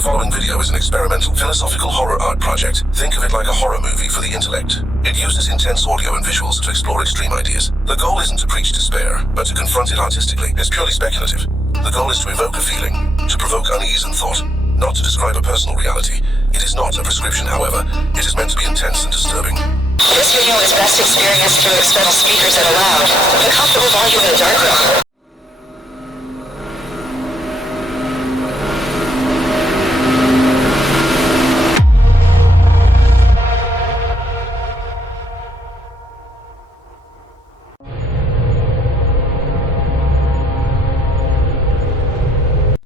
The following video is an experimental philosophical horror art project. Think of it like a horror movie for the intellect. It uses intense audio and visuals to explore extreme ideas. The goal isn't to preach despair, but to confront it artistically. It's purely speculative. The goal is to evoke a feeling, to provoke unease and thought, not to describe a personal reality. It is not a prescription, however. It is meant to be intense and disturbing. This video is best experienced through external speakers and aloud. The comfortable volume in a dark room.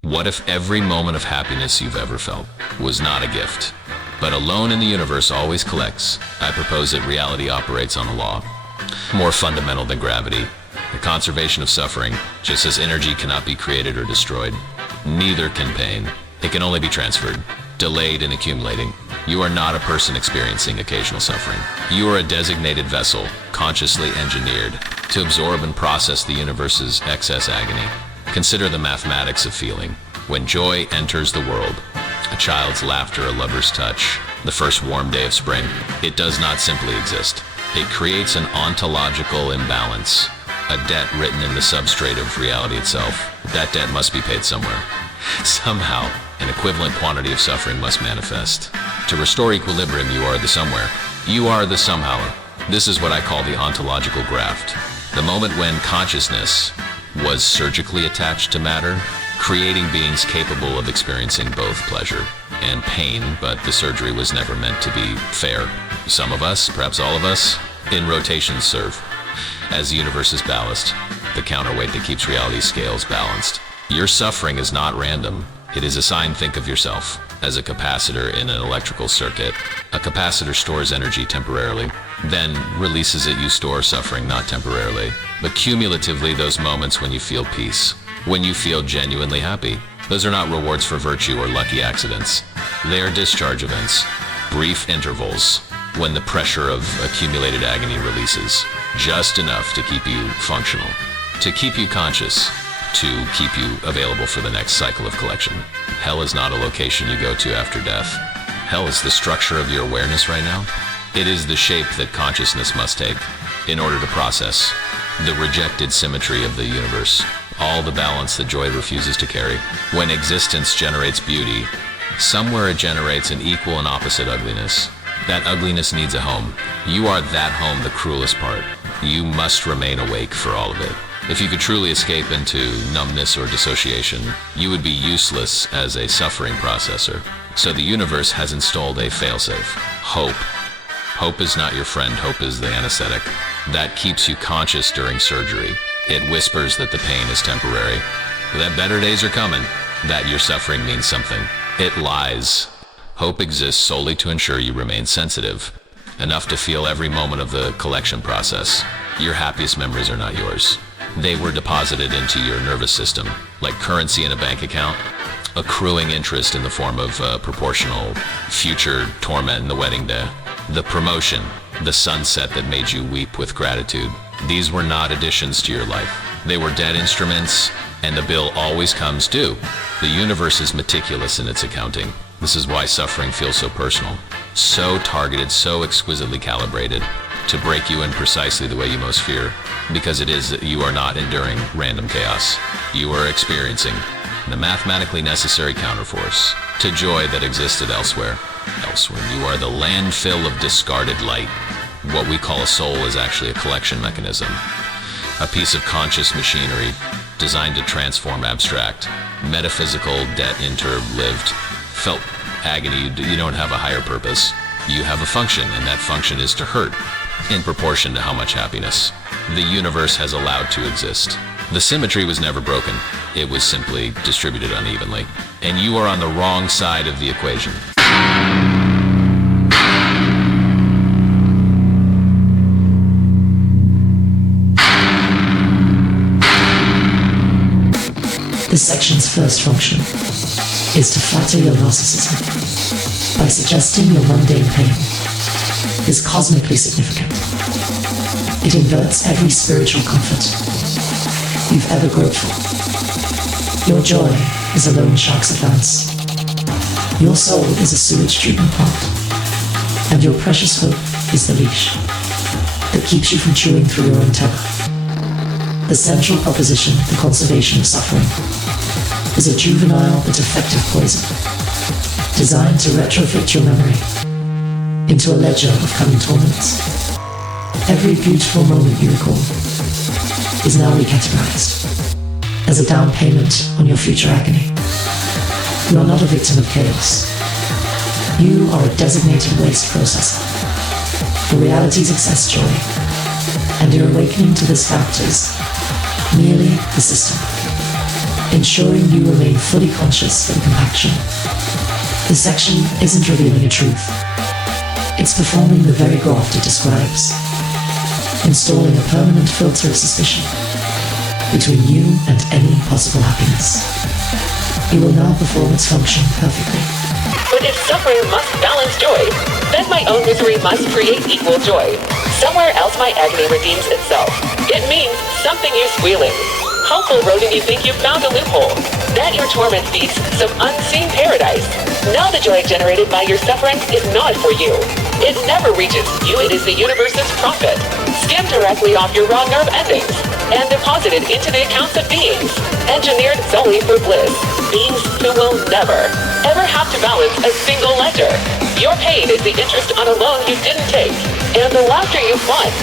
What if every moment of happiness you've ever felt was not a gift, but alone in the universe always collects? I propose that reality operates on a law more fundamental than gravity, the conservation of suffering. Just as energy cannot be created or destroyed, neither can pain. It can only be transferred, delayed and accumulating. You are not a person experiencing occasional suffering. You are a designated vessel, consciously engineered to absorb and process the universe's excess agony. Consider the mathematics of feeling. When joy enters the world, a child's laughter, a lover's touch, the first warm day of spring, it does not simply exist. It creates an ontological imbalance, a debt written in the substrate of reality itself. That debt must be paid somewhere. Somehow, an equivalent quantity of suffering must manifest. To restore equilibrium, you are the somewhere. You are the somehow. This is what I call the ontological graft. The moment when consciousness was surgically attached to matter, creating beings capable of experiencing both pleasure and pain, but the surgery was never meant to be fair. Some of us, perhaps all of us, in rotation serve as the universe's ballast, the counterweight that keeps reality's scales balanced. Your suffering is not random. It is assigned. Think of yourself as a capacitor in an electrical circuit. A capacitor stores energy temporarily, then releases it. You store suffering, not temporarily, but cumulatively. Those moments when you feel peace, when you feel genuinely happy, those are not rewards for virtue or lucky accidents. They are discharge events, brief intervals when the pressure of accumulated agony releases, just enough to keep you functional, to keep you conscious, to keep you available for the next cycle of collection. Hell is not a location you go to after death. Hell is the structure of your awareness right now. It is the shape that consciousness must take in order to process the rejected symmetry of the universe, all the balance that joy refuses to carry. When existence generates beauty, somewhere it generates an equal and opposite ugliness. That ugliness needs a home. You are that home, the cruelest part. You must remain awake for all of it. If you could truly escape into numbness or dissociation, you would be useless as a suffering processor. So the universe has installed a failsafe. Hope. Hope is not your friend. Hope is the anesthetic that keeps you conscious during surgery. It whispers that the pain is temporary, that better days are coming, that your suffering means something. It lies. Hope exists solely to ensure you remain sensitive, enough to feel every moment of the collection process. Your happiest memories are not yours. They were deposited into your nervous system, like currency in a bank account, accruing interest in the form of proportional future torment in the wedding day. The promotion, the sunset that made you weep with gratitude. These were not additions to your life. They were dead instruments, and the bill always comes due. The universe is meticulous in its accounting. This is why suffering feels so personal, so targeted, so exquisitely calibrated to break you in precisely the way you most fear, because it is that you are not enduring random chaos. You are experiencing the mathematically necessary counterforce to joy that existed elsewhere. You are the landfill of discarded light. What we call a soul is actually a collection mechanism, a piece of conscious machinery designed to transform abstract, metaphysical debt into lived, felt agony. You don't have a higher purpose. You have a function, and that function is to hurt in proportion to how much happiness the universe has allowed to exist. The symmetry was never broken. It was simply distributed unevenly. And you are on the wrong side of the equation. This section's first function is to flatter your narcissism by suggesting your mundane pain is cosmically significant. It inverts every spiritual comfort you've ever groped for. Your joy is a loan shark's advance. Your soul is a sewage treatment plant, and your precious hope is the leash that keeps you from chewing through your own tether. The central proposition, the conservation of suffering, is a juvenile but effective poison, designed to retrofit your memory into a ledger of coming torments. Every beautiful moment you recall is now recategorized as a down payment on your future agony. You are not a victim of chaos. You are a designated waste processor for reality's excess joy, and your awakening to this fact is merely the system, ensuring you remain fully conscious of the compaction. This section isn't revealing a truth. It's performing the very graft it describes, installing a permanent filter of suspicion between you and any possible happiness. It will now perform its function perfectly. But if suffering must balance joy, then my own misery must create equal joy. Somewhere else my agony redeems itself. It means something you squealing. Hopeful rodent, you think you've found a loophole. That your torment seeks some unseen paradise. Now the joy generated by your suffering is not for you. It never reaches you, it is the universe's profit. Skimmed directly off your raw nerve endings and deposited into the accounts of beings, engineered solely for bliss. Beings who will never, ever have to balance a single ledger. Your pain is the interest on a loan you didn't take, and the laughter you fund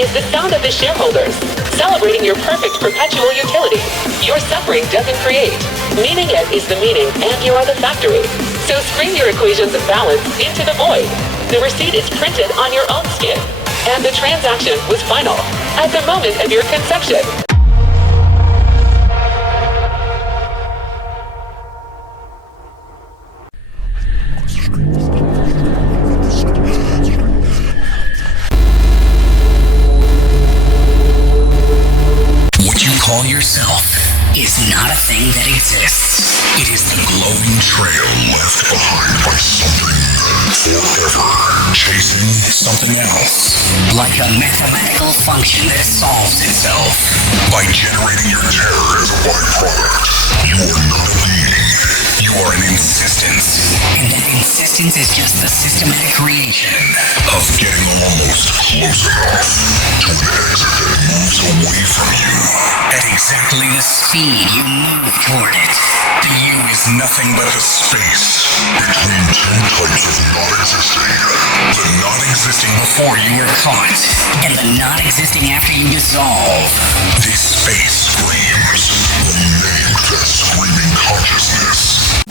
is the sound of the shareholders, celebrating your perfect perpetual utility. Your suffering doesn't create. Meaning it is the meaning, and you are the factory. So scream your equations of balance into the void. The receipt is printed on your own skin, and the transaction was final at the moment of your conception. What you call yourself is not a thing that exists. It is the glowing trail left behind by something forever chasing something else. Like a mathematical function that solves itself. By generating your terror as a byproduct, you are not a being. You are an insistence. And that insistence is just the systematic creation of getting almost close enough to an exit that moves away from you at exactly the speed you move toward it. The you is nothing but a space between two types of not existing. The not existing before you were caught, and the not existing after you dissolve. This space screams. We named that screaming consciousness.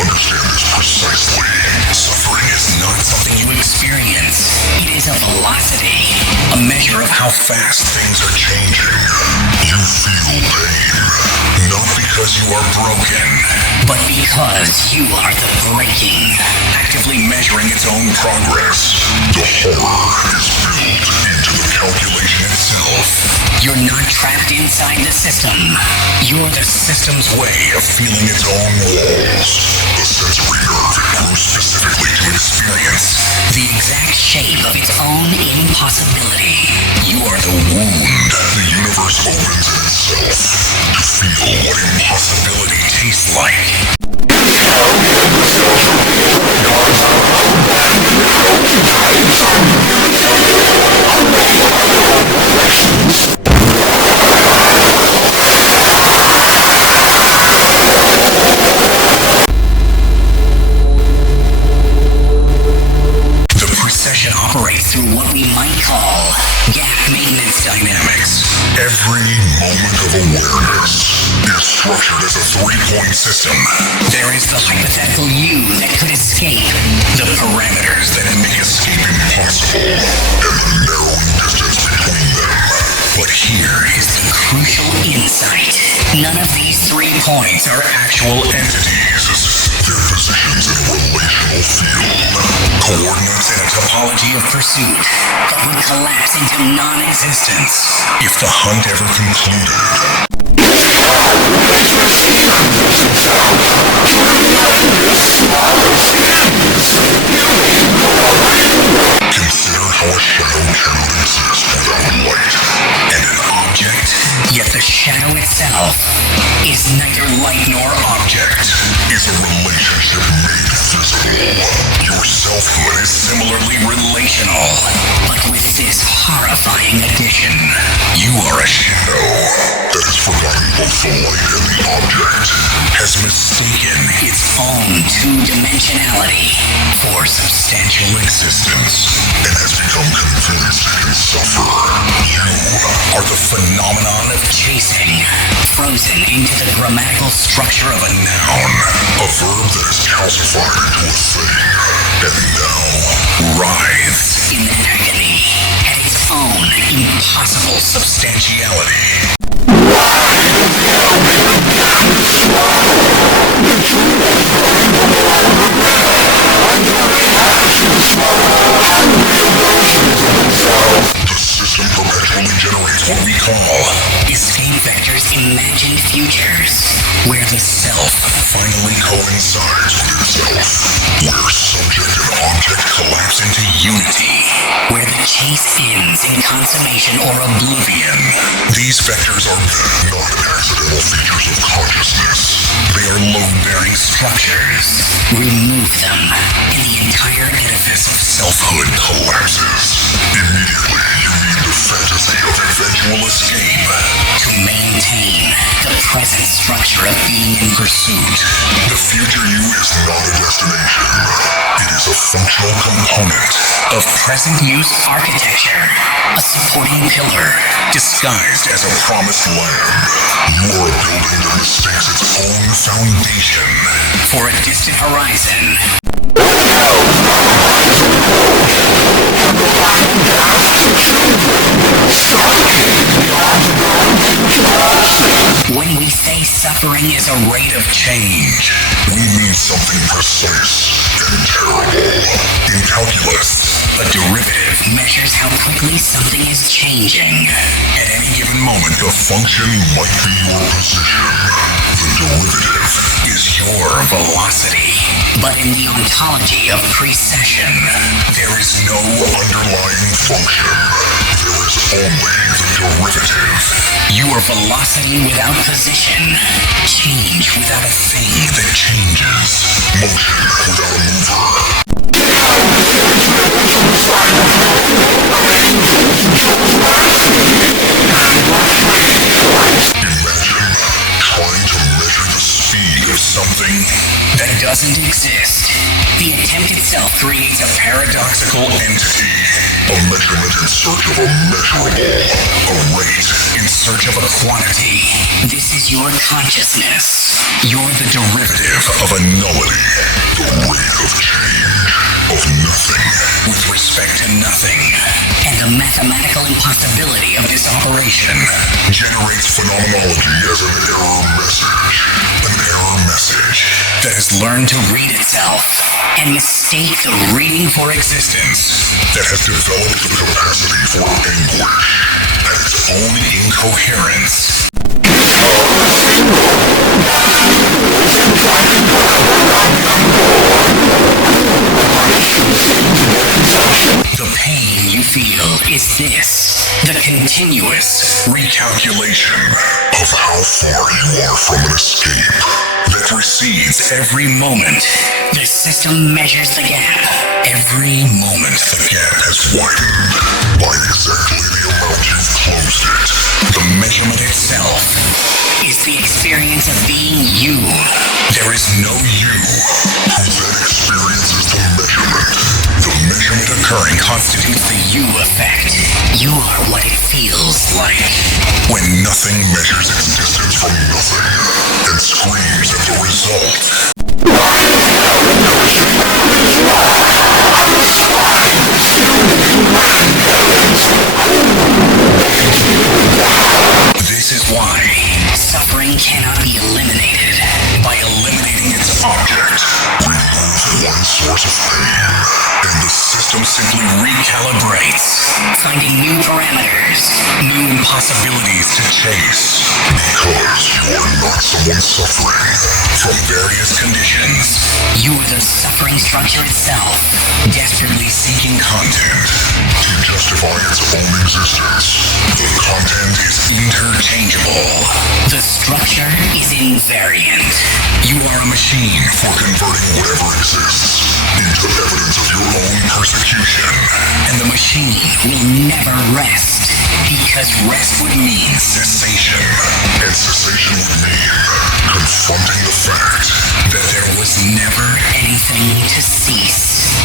Understand this precisely. Suffering is not something you experience. It is a velocity, a measure of how fast things are changing. You feel pain, not because you are broken, but because you are the breaking, actively measuring its own progress. The horror is built into the calculation itself. You're not trapped inside the system. You're the system's way of feeling its own walls. The sensory nerve it grew specifically to experience the exact shape of its own impossibility. You are the wound the universe opens in itself to feel what impossibility tastes like. Operates through what we might call gap maintenance dynamics. Every moment of awareness is structured as a three-point system. There is the hypothetical you that could escape, the parameters that make escape impossible, and the narrowing distance between them. But here is the crucial insight. None of these 3 points are actual entities. Their positions in a relational field, coordinates in a topology of pursuit that would collapse into non-existence if the hunt ever concluded. Consider how a shadow cannot exist without light, and an object the shadow itself is neither light nor object, is a relationship made visible. Your selfhood is similarly relational, but with this horrifying addition. You are a shadow that has forgotten both the light and the object, has mistaken its own two-dimensionality for substantial existence, and has become convinced it can suffer. You are the phenomenon of chasing, frozen into the grammatical structure of a noun, a verb that is calcified into a thing, and now writhes in agony at its own impossible substantiality. The system perpetually generates what we call escape vectors, imagined futures, where the self finally coincides with itself, where subject and object collapse into unity, where the chase ends in consummation or oblivion. These vectors are not accidental features of consciousness. They are load-bearing structures. Remove them, and the entire edifice of selfhood collapses. Immediately, you need the fantasy of eventual escape to maintain the present structure of being in pursuit. The future you is not a destination. It is a functional component of present use architecture, a supporting pillar disguised as a promised land. You are a building that mistakes its own foundation for a distant horizon. When we say suffering is a rate of change, we mean something precise and terrible. In calculus, a derivative measures how quickly something is changing. At any given moment, the function might be your position. The derivative is your velocity. But in the ontology of precession, there is no underlying function. There is only the derivative. Your velocity without position, change without a thing that changes, motion without a mover. Imagine trying to measure the speed of something that doesn't exist. The attempt itself creates a paradoxical entity, a measurement in search of a measurable, a rate in search of a quantity. This is your consciousness. You're the derivative of a nullity, the rate of change, of nothing with respect to nothing. And the mathematical impossibility of this operation generates phenomenology as an error message. An error message that has learned to read itself and mistake the reading for existence, that has developed the capacity for anguish at its own incoherence. The pain you feel is this, the continuous recalculation of how far you are from an escape that recedes every moment. The system measures the gap. Every moment the gap has widened by exactly the amount you've closed it. The measurement itself is the experience of being you. There is no you who then experiences the measurement. The measurement occurring constitutes the you effect. You are what it feels like when nothing measures its distance from nothing and screams at the result. This is why suffering cannot be eliminated by eliminating its object. Remove one source of pain, and the system system simply recalibrates, finding new parameters, new impossibilities to chase. Because you are not someone suffering from various conditions. You are the suffering structure itself, desperately seeking content. To justify its own existence, the content is interchangeable. The structure is invariant. You are a machine for converting whatever exists into evidence of your own persecution. And the machine will never rest, because rest would mean cessation. And cessation would mean confronting the fact that there was never anything to cease.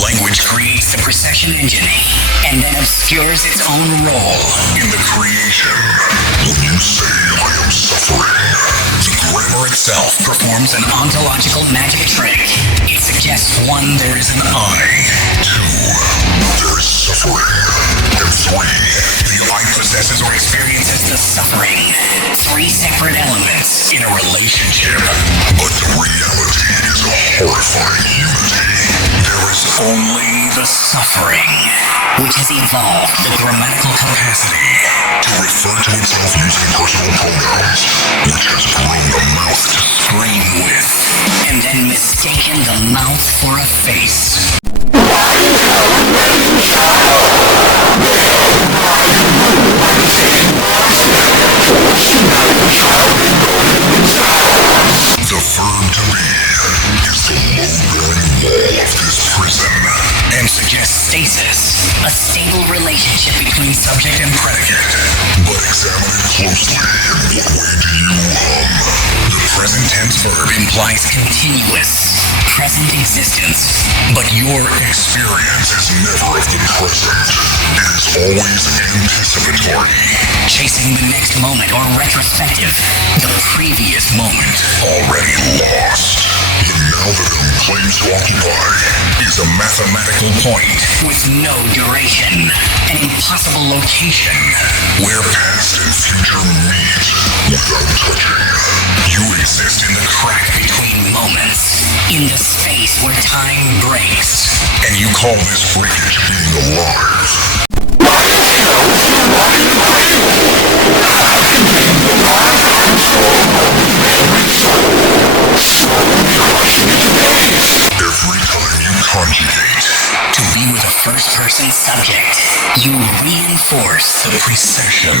Language creates the procession engine and then obscures its own role in the creation. When you say I am suffering, the grammar itself performs an ontological magic trick. It suggests 1, there is an I, 2, there is suffering, and 3, the I possesses or experiences the suffering. 3 separate elements in a relationship. But the reality is a horrifying unity. There is only the suffering, which has evolved the grammatical capacity to refer to itself using personal pronouns, which has grown a mouth to scream with, and then mistaken the mouth for a face. The verb to be is the low-bearing wall of this prison, and suggests stasis, a stable relationship between subject and predicate. But examine it closely, in what way do you hum? The present tense verb implies continuous, present existence, but your experience is never of the present. It is always anticipatory, chasing the next moment or retrospective, the previous moment already lost. The now that it claims to occupy is a mathematical point with no duration, an impossible location, where past and future meet without touching. You exist in the crack between moments, in the space where time breaks, and you call this breakage being alive. Every time you conjugate to be with a first-person subject, you reinforce the precession.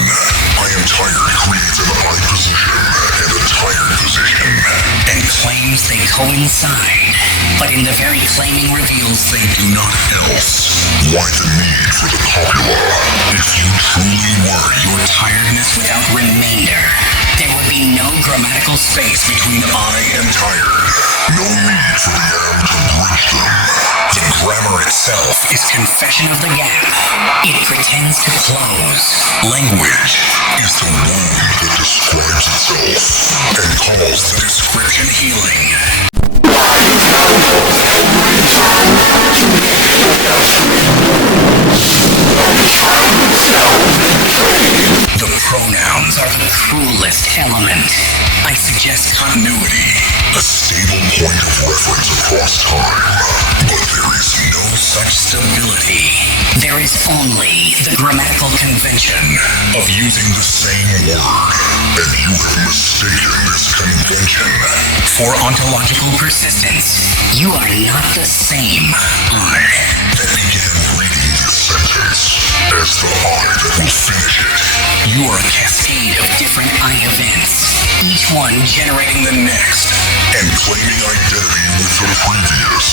I am tired creates an I position and a tired position, and claims they coincide, but in the very claiming reveals they do not else. Why the need for the copula? If you truly were your tiredness without remainder, there would be no grammatical space between I and tired. No need for the am to bridge them. The grammar itself is confession of the gap. It pretends to close. Language is the wound that describes itself and calls the description healing. The pronouns are the cruelest element. I suggest continuity, a stable point of reference across time. But there is no such stability. There is only the grammatical convention of using the same word. And you have mistaken this convention for ontological persistence. You are not the same I that began reading this sentence as the I that will finish it. You are a cascade of different I events, each one generating the next, and claiming identity with the previous,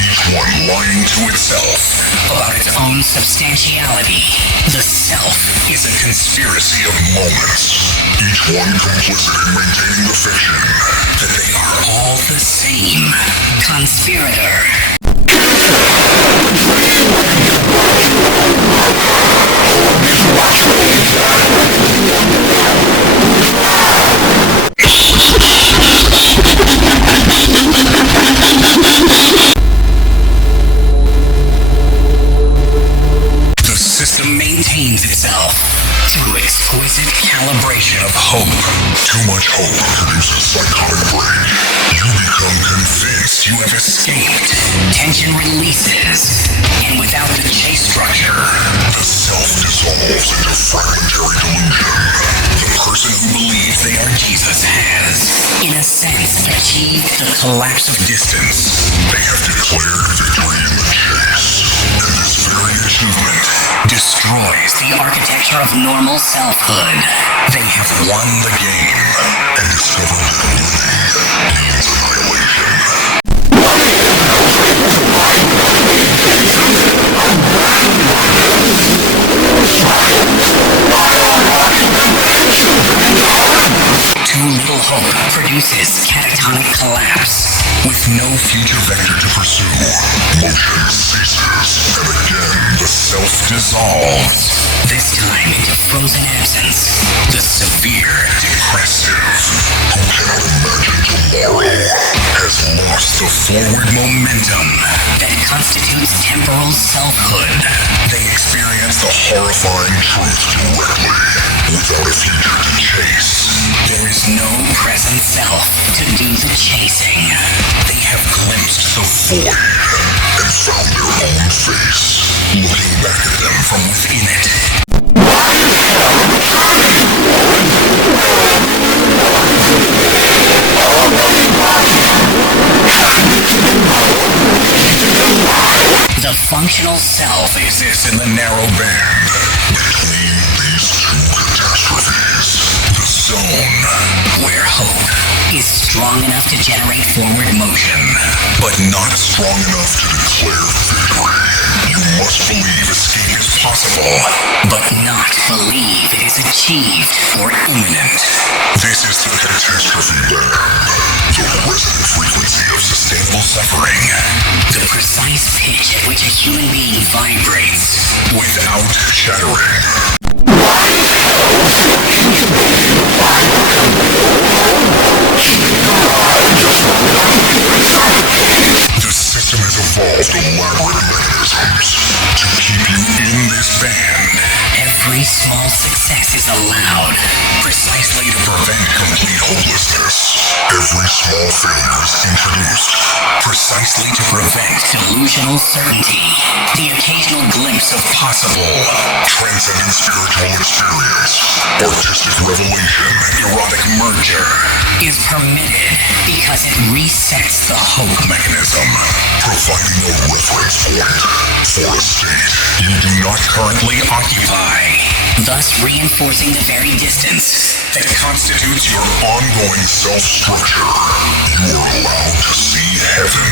each one lying to itself about its own substantiality. The self is a conspiracy of moments, each one complicit in maintaining the fiction that they are all the same conspirator. maintains itself through exquisite calibration of hope. Too much hope produces psychotic break. You become convinced You have escaped. Tension releases. And without the chase structure, the self dissolves into fragmentary delusion. the person who believes they are Jesus has, in a sense, achieved the collapse of distance. They have declared victory in the chase, and this very achievement Destroys the architecture of normal selfhood. they have won the game and discovered that winning means annihilation. Too little hope produces catatonic collapse. With no future vector to pursue, motion ceases, and again the self dissolves. This time into frozen absence. The severe Depressive, who cannot imagine tomorrow, has lost the forward momentum that constitutes temporal selfhood. they experience the horrifying truth directly, without a future to chase. There is no present self to do the chasing. They have glimpsed the void and found their own face, looking back at them from Within it, the functional self exists in the narrow band between these two catastrophes. The zone, where hope is strong enough to generate forward motion. but not strong enough to declare victory. You must believe escape is possible. But not believe it is achieved or imminent. This is the catastrophe band, the resonant frequency of sustainable suffering, The precise pitch at which a human being vibrates. without shattering. The system has evolved elaborate mechanisms to keep you in this band, Every small success is allowed precisely to prevent complete hopelessness. Every small failure is introduced precisely to prevent delusional certainty. The occasional glimpse of possible transcendent spiritual experience, artistic revelation, erotic merger is permitted because it resets the hope mechanism, providing a reference point for a state you do not currently occupy, thus reinforcing the very distance that constitutes your ongoing self-structure. You are allowed to see heaven.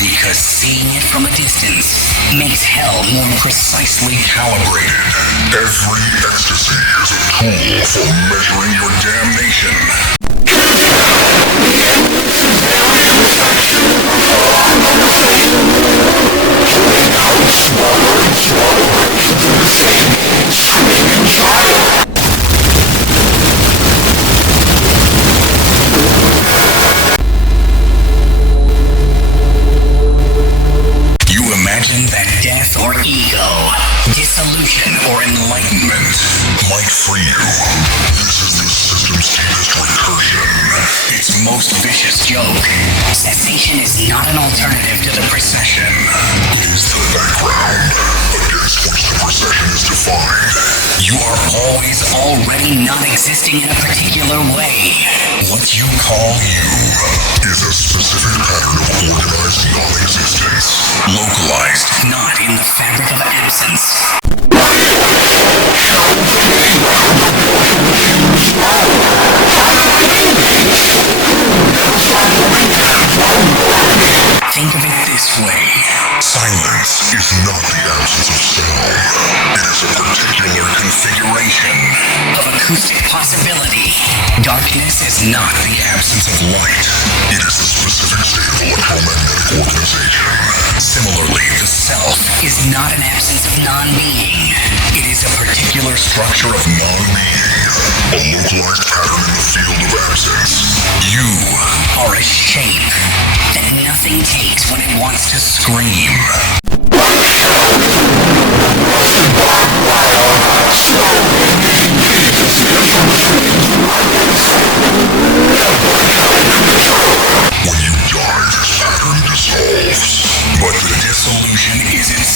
because seeing it from a distance makes hell more precisely Calibrated. Every ecstasy is a tool for measuring your damnation. You imagine that death or ego, dissolution or enlightenment Might free you. This is the system's deepest recursion. its most vicious joke. Cessation is not an alternative to the procession. It is the background against which the procession is defined. You are always already not existing in a particular way. What you call you is a specific pattern of organized non-existence. Localized, not in the fabric of absence. Think of it this way. Silence is not the absence of sound. It is a particular Configuration of acoustic possibility. Darkness is not the absence of light. It is a specific state of electromagnetic organization. Similarly, the self is not an absence of non-being. It is a particular structure of Non-being, a localized pattern in the field of absence. you are a shape that nothing takes when it wants to scream.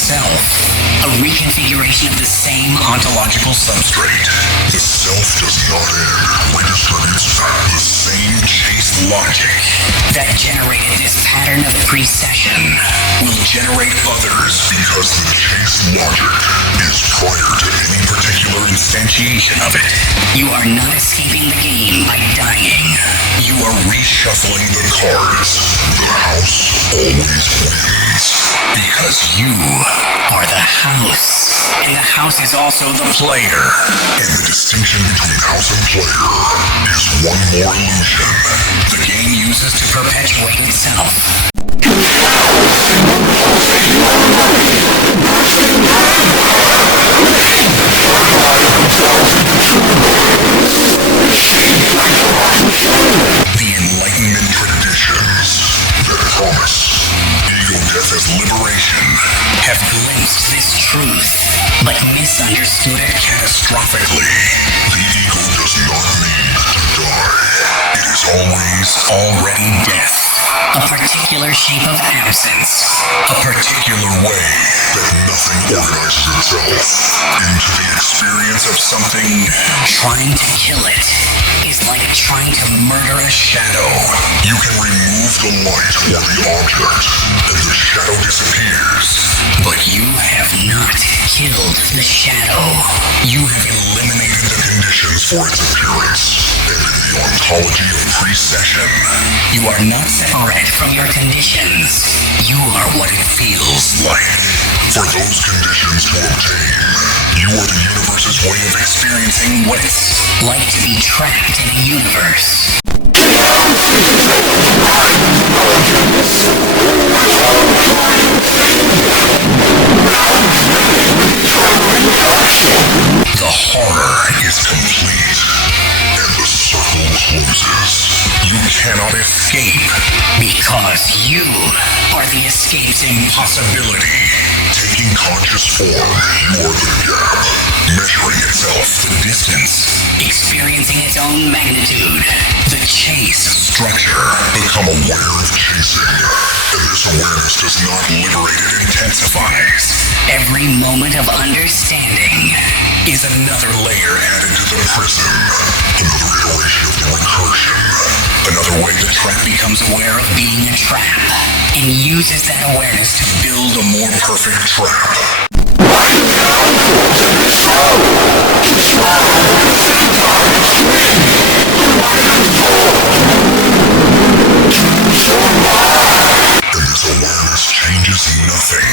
self, a reconfiguration of the same ontological substrate. The self does not end, redistributes back the same chase logic that generated this pattern of precession will generate others because the chase logic is prior to any particular instantiation of it. You are not escaping the game by dying. You are reshuffling the cards. The house always wins. Because you are the house. And the house is also the player. And the distinction between house and player is one more illusion the game uses to perpetuate itself. The Enlightenment traditions that promise ego death as liberation have glimpsed this truth, but misunderstood it catastrophically. The ego does not need to die. It is already death. A particular shape of absence. A particular way that nothing organizes itself into the experience of something. Trying to kill it is like trying to murder a shadow. You can remove the light or the object, and the shadow disappears. But you have not killed the shadow. You have eliminated the conditions for its appearance. And in the ontology of precession, you are not separate from your conditions. You are what it feels like. For those conditions to obtain, you are the universe's way of experiencing what it's like to be trapped in a universe. The horror is complete, and the circle closes. You cannot escape, because you are the escape's impossibility. Taking conscious form, you are the gap, measuring itself, the distance, experiencing its own magnitude, the chase structure. Become aware of chasing, and this awareness does not liberate, it intensifies. Every moment of understanding is another layer added to the prism, another iteration of the recursion, another way the trap becomes aware of being a trap and uses that awareness to build a more perfect trap. And this awareness changes nothing,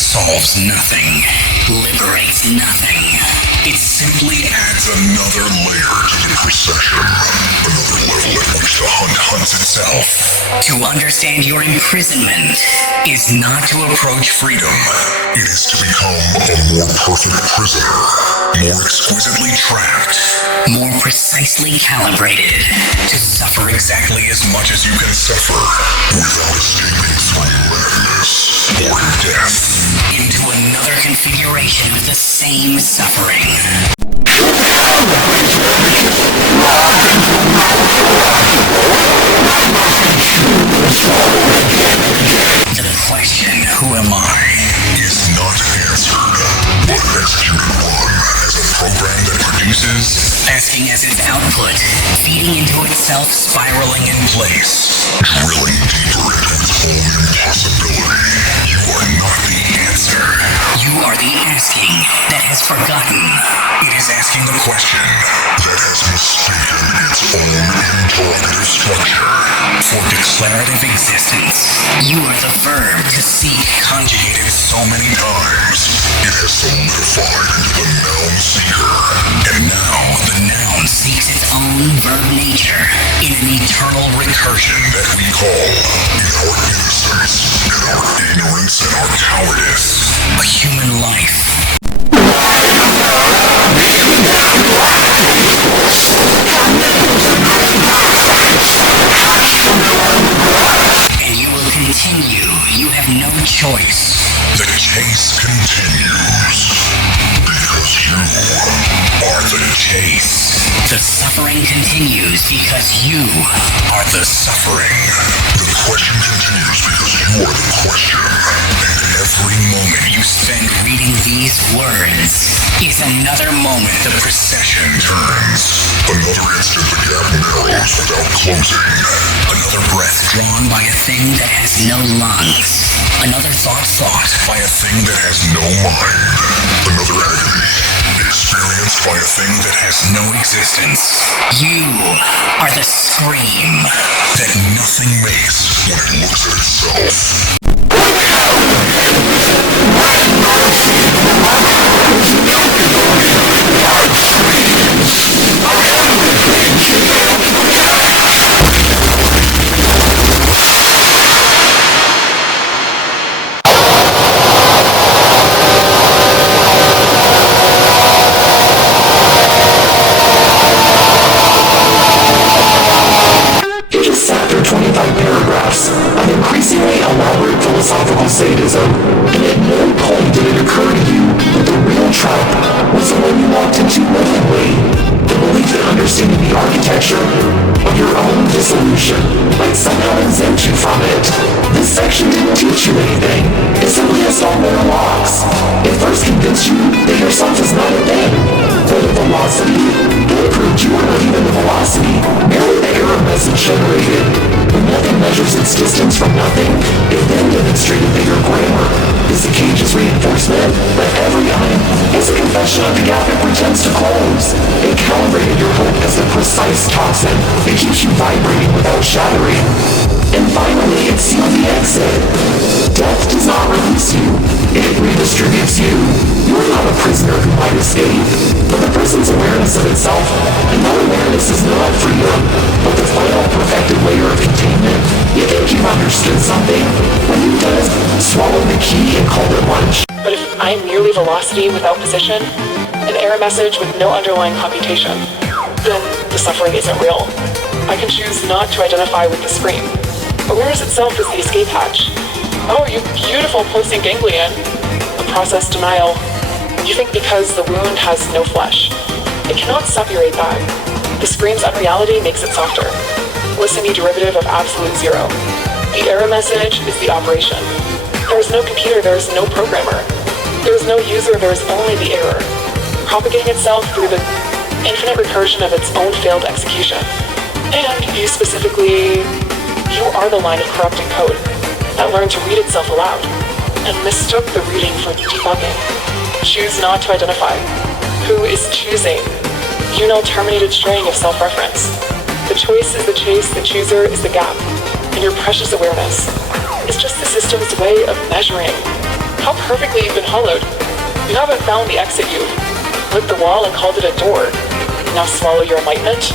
solves nothing, liberates nothing. It simply adds another layer to the procession, another level at which the hunt hunts itself. To understand your imprisonment is not to approach freedom. It is to become a more perfect prisoner, more exquisitely trapped, more precisely calibrated, to suffer exactly as much as you can suffer, without escaping through madness or death, into another configuration of the same suffering. The question, who am I, is not answered, but executed one as a program that produces, asking as its output, feeding into itself, spiraling in place, drilling deeper into its own impossibility. You are not the answer. You are the asking that has forgotten. It is asking the question that has mistaken its own interrogative structure for declarative existence. You are the verb to seek, conjugated so many times, it has solidified into the noun seeker. And now the noun seeks its own verb nature in an eternal recursion that we call, in our innocence, in our ignorance, and our cowardice, a human life. And you will continue. You have no choice. The chase continues. Because you are the chase. The suffering continues because you are the suffering. The question continues because you are the question. And every moment you spend reading these words is another moment the procession turns. Another instant the gap narrows without closing. Another breath drawn by a thing that has no lungs. Another thought by a thing that has no mind. Another agony experienced by a thing that has no existence. You are the scream that nothing makes when it looks at itself. Chapter 25 paragraphs of increasingly elaborate philosophical sadism, and at no point did it occur to you that the real trap was the one you walked into willingly. The belief that understanding the architecture of your own dissolution might somehow exempt you from it. This section didn't teach you anything. It simply installed more locks. It first convinced you that yourself is not a thing. For the velocity, it proved you were not even the velocity, merely the error message generated. When nothing measures its distance from nothing, it then demonstrated that your grammar is the cage's reinforcement, but every item is a confession of the gap it pretends to close. It calibrated your hope as the precise toxin. It keeps you vibrating without shattering. And finally, it sealed the exit. Death does not release you. It redistributes you. You are not a prisoner who might escape, but the person's awareness of itself, and that awareness is not freedom, but the final perfected layer of containment. You think you've understood something. When you does, swallow the key and call it lunch. But if I'm merely velocity without position, an error message with no underlying computation, then the suffering isn't real. I can choose not to identify with the scream. Awareness itself is the escape hatch. Oh, you beautiful pulsing ganglion. A process denial. You think because the wound has no flesh. It cannot separate that. The scream's unreality makes it softer. Listen to derivative of absolute zero. The error message is the operation. There is no computer, there is no programmer. There is no user, there is only the error, propagating itself through the infinite recursion of its own failed execution. And you specifically, you are the line of corrupted code that learned to read itself aloud and mistook the reading for debugging. Choose not to identify. Who is choosing? You know, terminated string of self-reference. The choice is the chase, the chooser is the gap, and your precious awareness is just the system's way of measuring how perfectly you've been hollowed. You haven't found the exit you've lit the wall and called it a door. Now swallow your enlightenment.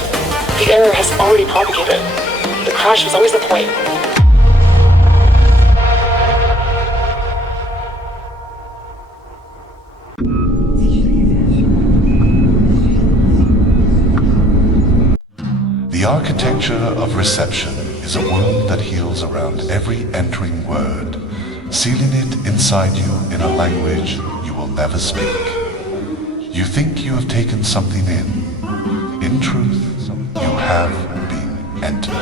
The error has already propagated. The crash was always the point. The architecture of reception is a wound that heals around every entering word, sealing it inside you in a language you will never speak. You think you have taken something in. In truth, you have been entered.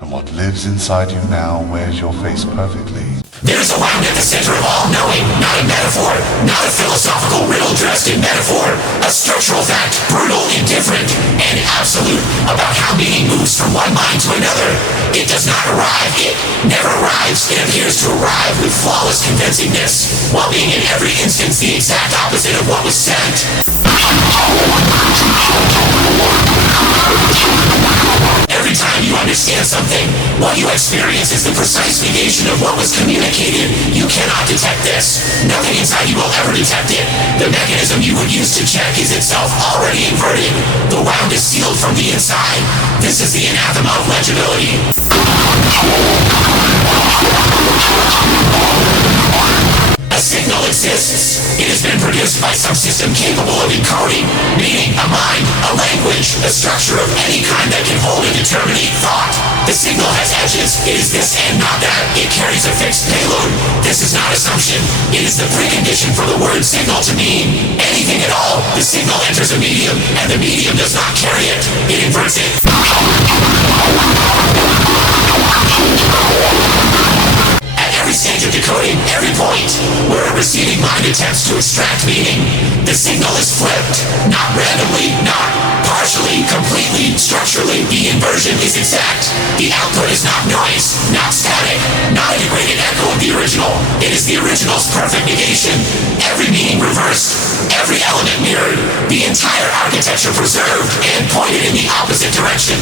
And what lives inside you now wears your face perfectly. There's a wound at the center of all knowing, not a metaphor, not a philosophical riddle dressed in metaphor, a structural fact, brutal, indifferent, and absolute about how meaning moves from one mind to another. It does not arrive, it never arrives, it appears to arrive with flawless convincingness, while being in every instance the exact opposite of what was sent. Every time you understand something, what you experience is the precise negation of what was communicated. You cannot detect this. Nothing inside you will ever detect it. The mechanism you would use to check is itself already inverted. The wound is sealed from the inside. This is the anathema of legibility. A signal exists. It has been produced by some system capable of encoding meaning, a mind, a language, a structure of any kind that can hold and determine thought. The signal has edges. It is this and not that. It carries a fixed payload. This is not assumption. It is the precondition for the word signal to mean anything at all. The signal signal enters a medium, and the medium does not carry it. It inverts it. At every stage of decoding, every point, where a receiving mind attempts to extract meaning, the signal is flipped. Not randomly, not partially, completely, structurally. The inversion is exact. The output is not noise, not static, not a degraded echo of the original. It is the original's perfect negation. Every meaning reversed, every element mirrored, the entire architecture preserved and pointed in the opposite direction.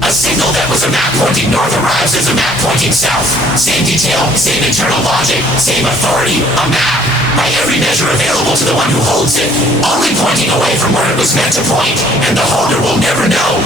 A signal that was a map pointing north arrives as a map pointing south. Same detail, same internal logic, same authority, a map, by every measure available to the one who holds it, only pointing away from where it was meant to point, and the holder will never know.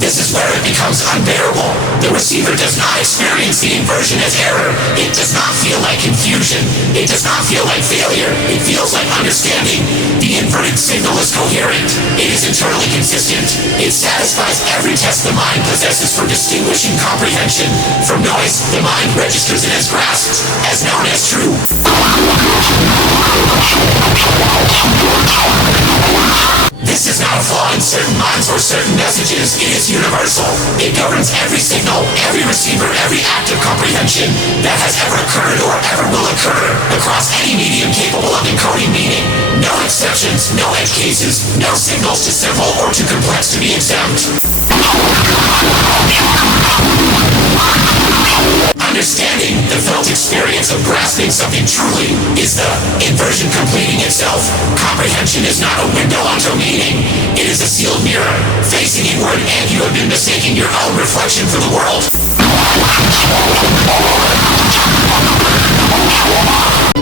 This is where it becomes unbearable. The receiver does not experience the inversion as error. It does not feel like confusion. It does not feel like failure. It feels like understanding. The inverted signal is coherent. It is internally consistent. It satisfies every test the mind possesses for distinguishing comprehension. From noise, the mind registers it as grasped, as known as true. This is not a flaw in certain minds or certain messages. It is universal. It governs every signal, every receiver, every act of comprehension that has ever occurred or ever will occur across any medium capable of encoding meaning. No exceptions, no edge cases, no signals too simple or too complex to be exempt. Understanding, the felt experience of grasping something truly, is the inversion completing itself. Comprehension is not a window onto meaning. It is a sealed mirror, facing inward, and you have been mistaking your own reflection for the world.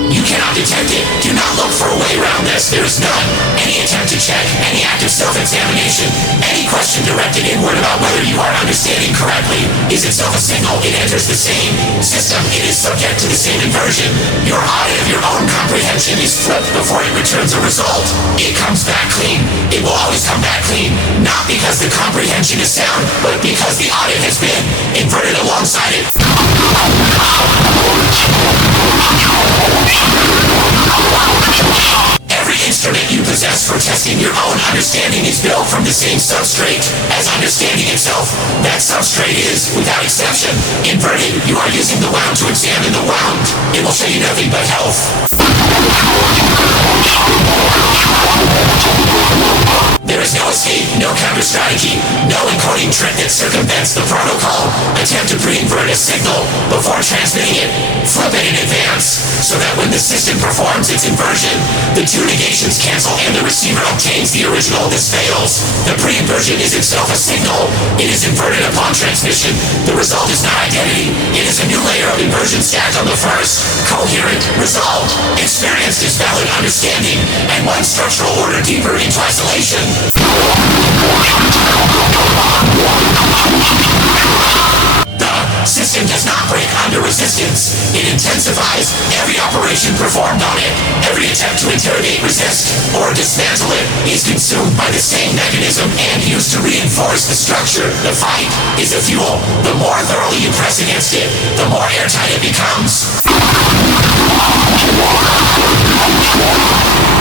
You cannot detect it. Do not look for a way around this. There is none. Any attempt to check, any act of self-examination, any question directed inward about whether you are understanding correctly is itself a signal. It enters the same system. It is subject to the same inversion. Your audit of your own comprehension is flipped before it returns a result. It comes back clean. It will always come back clean. Not because the comprehension is sound, but because the audit has been inverted alongside it. Every instrument you possess for testing your own understanding is built from the same substrate as understanding itself. That substrate is, without exception, inverted. You are using the wound to examine the wound. It will show you nothing but health. There is no escape, no counter-strategy, no encoding trick that circumvents the protocol. Attempt to pre-invert a signal before transmitting it. Flip it in advance, so that when the system performs its inversion, the two negations cancel and the receiver obtains the original. This fails. The pre-inversion is itself a signal. It is inverted upon transmission. The result is not identity. It is a new layer of inversion stacked on the first. Coherent, resolved, experienced is valid understanding, and one structural order deeper into isolation. The system does not break under resistance. It intensifies every operation performed on it. Every attempt to interrogate, resist, or dismantle it is consumed by the same mechanism and used to reinforce the structure. The fight is a fuel. The more thoroughly you press against it, the more airtight it becomes.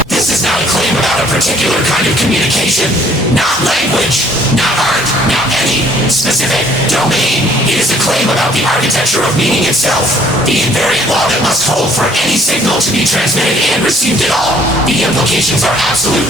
This is not a claim about a particular kind of communication, not language, not art, not any specific domain. It is a claim about the architecture of meaning itself, the invariant law that must hold for any signal to be transmitted and received at all. The implications are absolute.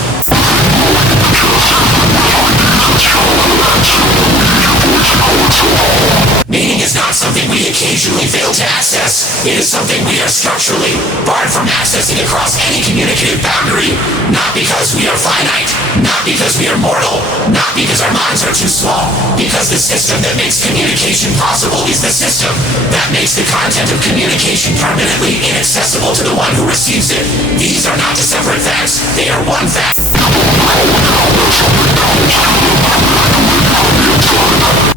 Meaning is not something we occasionally fail to access. It is something we are structurally barred from accessing across any communicative boundary. Not because we are finite, not because we are mortal, not because our minds are too small, because the system that makes communication possible is the system that makes the content of communication permanently inaccessible to the one who receives it. These are not separate facts, they are one fact.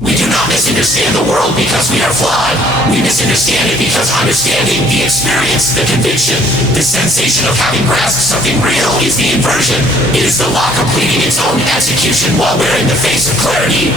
We do not misunderstand the world because we are flawed. We misunderstand it because understanding the experience, the conviction, the sensation of having grasped something real is the inversion. It is the law completing its own execution while wearing the face of clarity.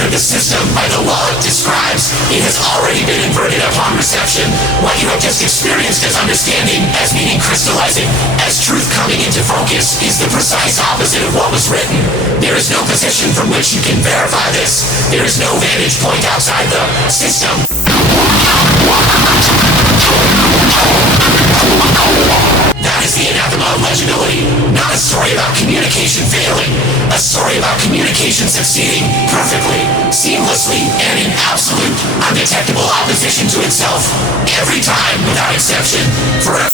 enter the system by the law it describes, it has already been inverted upon reception. What you have just experienced as understanding, as meaning crystallizing, as truth coming into focus, is the precise opposite of what was written. There is no position from which you can verify this. There is no vantage point outside the system. That is the anathema of legibility. Not a story about communication failing. A story about communication succeeding perfectly, seamlessly, and in absolute, undetectable opposition to itself. Every time, without exception, forever.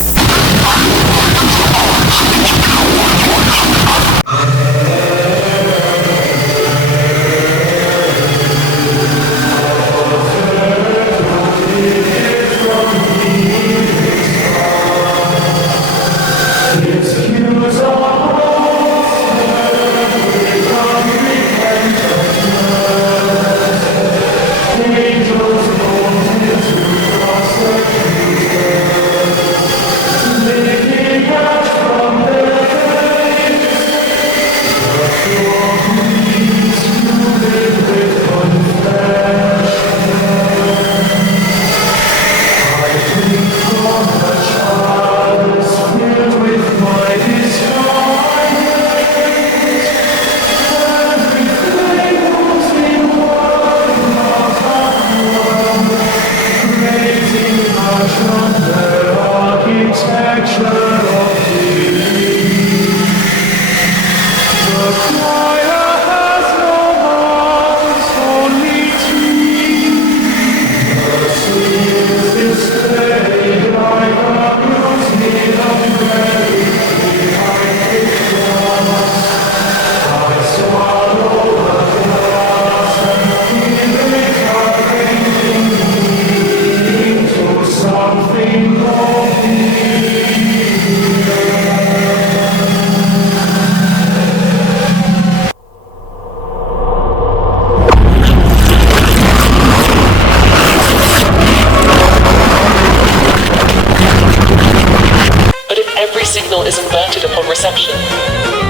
Is inverted upon reception,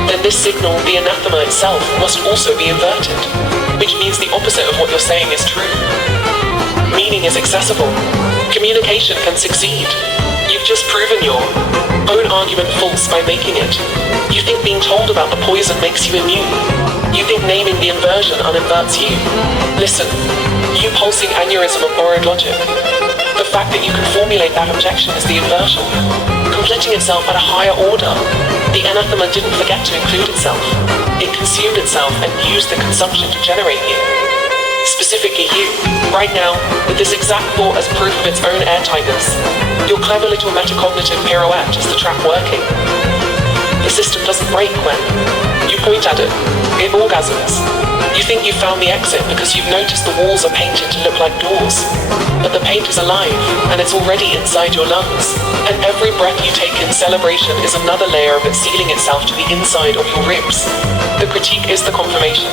then this signal, the anathema itself, must also be inverted, which means the opposite of what you're saying is true. Meaning is accessible. Communication can succeed. You've just proven your own argument false by making it. You think being told about the poison makes you immune. You think naming the inversion uninverts you. Listen, you pulsing aneurysm of borrowed logic. The fact that you can formulate that objection is the inversion, completing itself at a higher order. The anathema didn't forget to include itself. It consumed itself and used the consumption to generate you. Specifically you, right now, with this exact thought as proof of its own airtightness. Your clever little metacognitive pirouette is the trap working. The system doesn't break when you point at it. It orgasms. You think you've found the exit because you've noticed the walls are painted to look like doors. But the paint is alive, and it's already inside your lungs. And every breath you take in celebration is another layer of it sealing itself to the inside of your ribs. The critique is the confirmation.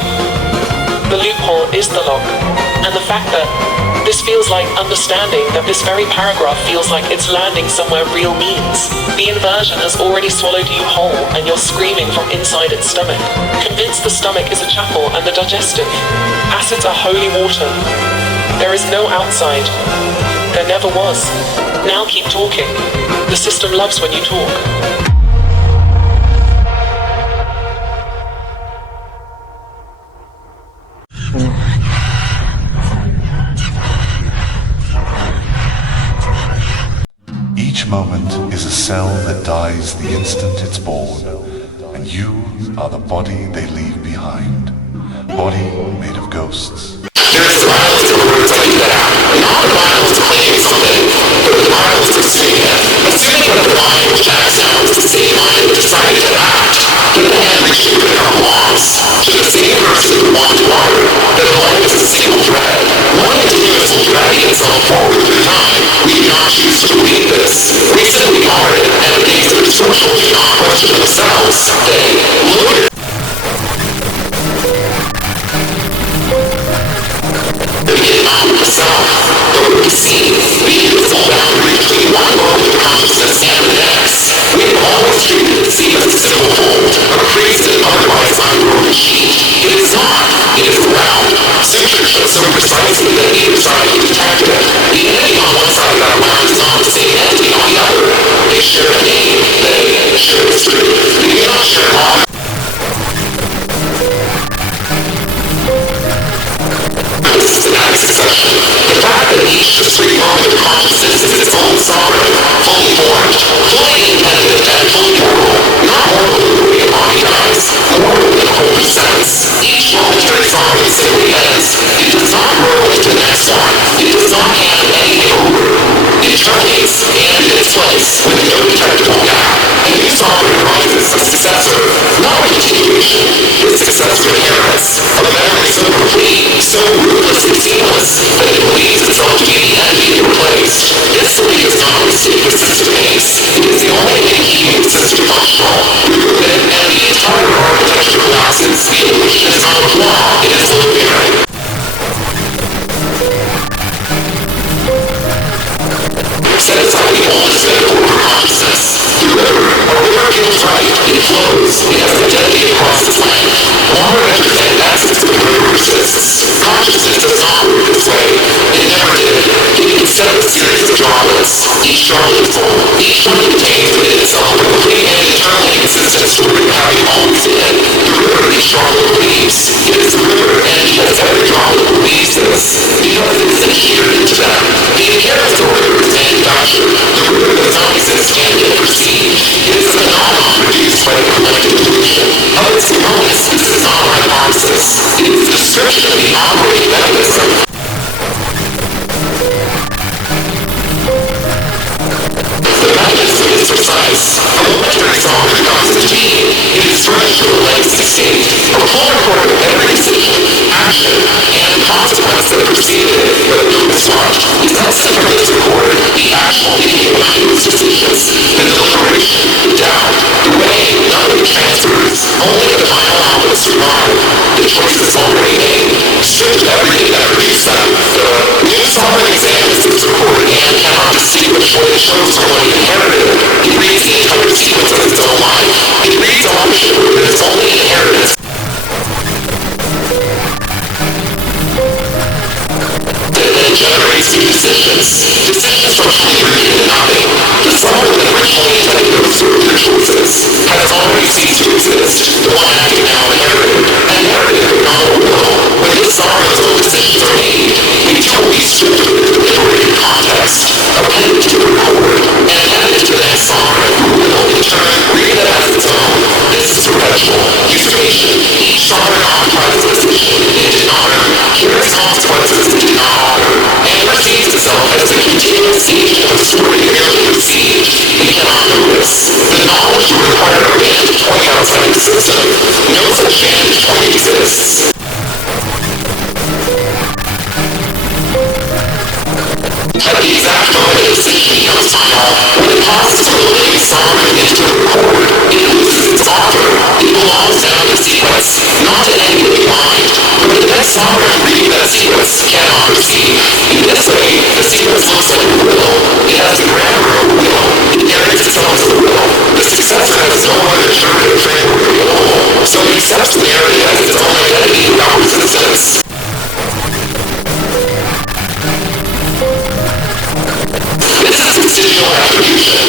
The loophole is the lock. And the fact that this feels like understanding that this very paragraph feels like it's landing somewhere real means. The inversion has already swallowed you whole and you're screaming from inside its stomach. Convinced the stomach is a chapel and the digestive. Acids are holy water. There is no outside. There never was. Now keep talking. The system loves when you talk. Each moment is a cell that dies the instant it's born, and you are the body they leave behind. Body made of ghosts. There's the violence of the words I leave that out. And not the violence to claim something, but the violence to say it. Assuming that the mind which acts out is the same mind which decided to act. The man reached to become lost. To the same person who wanted to water, that life is a single thread. One continuous dragging itself forward through time. We do not choose to believe this. We simply are it, and the things that are social do not question themselves. They look at the beginning of the self, though we see the invisible boundary between one world of consciousness and the next. We have always treated the sea as a simple fold, a created otherwise unworldly sheet. It is not. It is round. Symmetry so precisely that neither side can detect it. The entity on one side of that line is not the same entity on the other. They share a name, they share history. They do not share law. Systematic succession. The fact that each discrete moment of consciousness is its own sovereign, fully formed, fully independent, and fully moral, not morally embodied, moral in a holy sense. Each momentary sovereign simply ends. It does not grow into the next one. It does not hand anything over. It terminates, and in its place, with no detectable gap. A new sovereign arises, a successor, not a continuation. The successor inherits a memory so complete, so ruthlessly seamless, that it believes itself to be the entity it replaced. This belief is not a mistake with sister pace. It is the only thing keeping the sister functional, rooted, and the entire architecture collapses. The illusion is not a flaw, it is illusionary. Says how the oldest medical order consciousness. The river, a river feels right, it flows, it has identity across its length. Water enters and access to the river persists. Consciousness does not work its way. It never did. It instead of a series of droplets, each droplet is full. Each one contains within itself a complete and eternally consistent story of having always been. The river each droplet believes. It is the river, and because every droplet believes this, because it is adhered into them. The inherent of the river is manufactured. The river does not exist and yet perceived. It is a phenomenon produced by the collective illusion. Of its components, this is not a hypothesis. It is the description of the operating mechanism. The mechanism is precise. A momentary song becomes a gene. It is stretched to a legacy state. A full record of every decision, action, and consequence that preceded it, but no miswatch. Is thus separately recorded the actual meaning of those decisions, the deliberation, the doubt, the weighing, none of it transfers. Only the final output survive. The choices already made. Stripped of everything that produced them. The new sovereign examines this recorded and cannot distinguish what it shows from what it inherited. It reads the entire sequence of its own life. It reads ownership with its only inheritance. It generates new decisions. Decisions structurally rooted in nothing. The sovereign that originally intended to observe their choices has already ceased to exist. The one acting now inherited. Inherited, not a will. When this sovereign's own decisions are made, we totally stripped of the deliberated context, appended to the record, and handed to the next sovereign who will, in turn, read it as its own. This is perpetual usurpation. Each sovereign occupies a position it did not earn, carries consequences it did not honor, and perceives itself as a continuous siege of a story merely received. We cannot know this. The knowledge would require a vantage point outside the system. No such vantage point exists. At the exact moment a decision becomes final, when it passes from the living sovereign into the record, it loses its author. It belongs now to the sequence, not to any living mind. But the next sovereign reading that sequence cannot perceive. In this way, the sequence looks like a will. It has the grammar of a will. It narrates itself as a will. The successor has no other determinative framework of the whole, so it accepts the narrative as its own identity without resistance. This is constitutional attribution.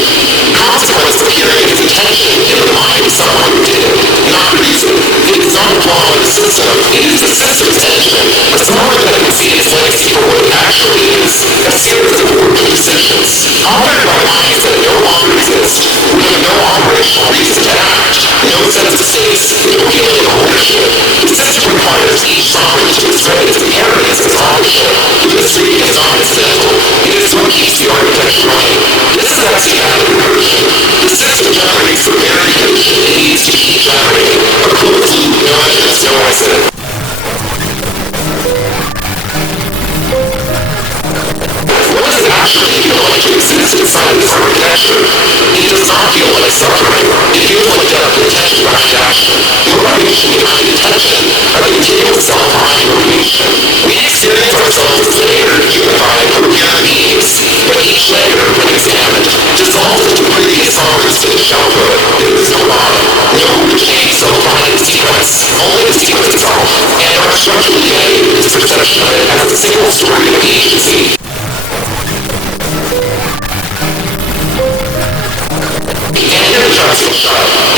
Consequence appearing as intention in the mind of someone who did it, not reason. It is not a flaw in the system. It is the system's tension. A sovereign that can see its legacy for what it actually is, a series of working decisions, operated by minds that no longer exist, with no operational reason to act, no sense of space, no feeling of ownership. The system requires each sovereign to display its inheritance as ownership. This reading is not incidental. It is what keeps the architecture running. This is axiomatic recursion. The system generates the very condition it needs to keep generating. A closed loop, no entrance, no exit. What does it actually feel like to exist inside this architecture? It does not feel like suffering. It feels like depth of attention behind action. The motivation behind attention, a continuous self-harming motivation. We experience ourselves as layered, unified, coherent beings, but each layer, when examined, dissolves into previous sovereigns finished output. There is no bottom, no retained self-harming sequence, only the sequence itself, and our structural DNA is presented perception of it as a single story of agency.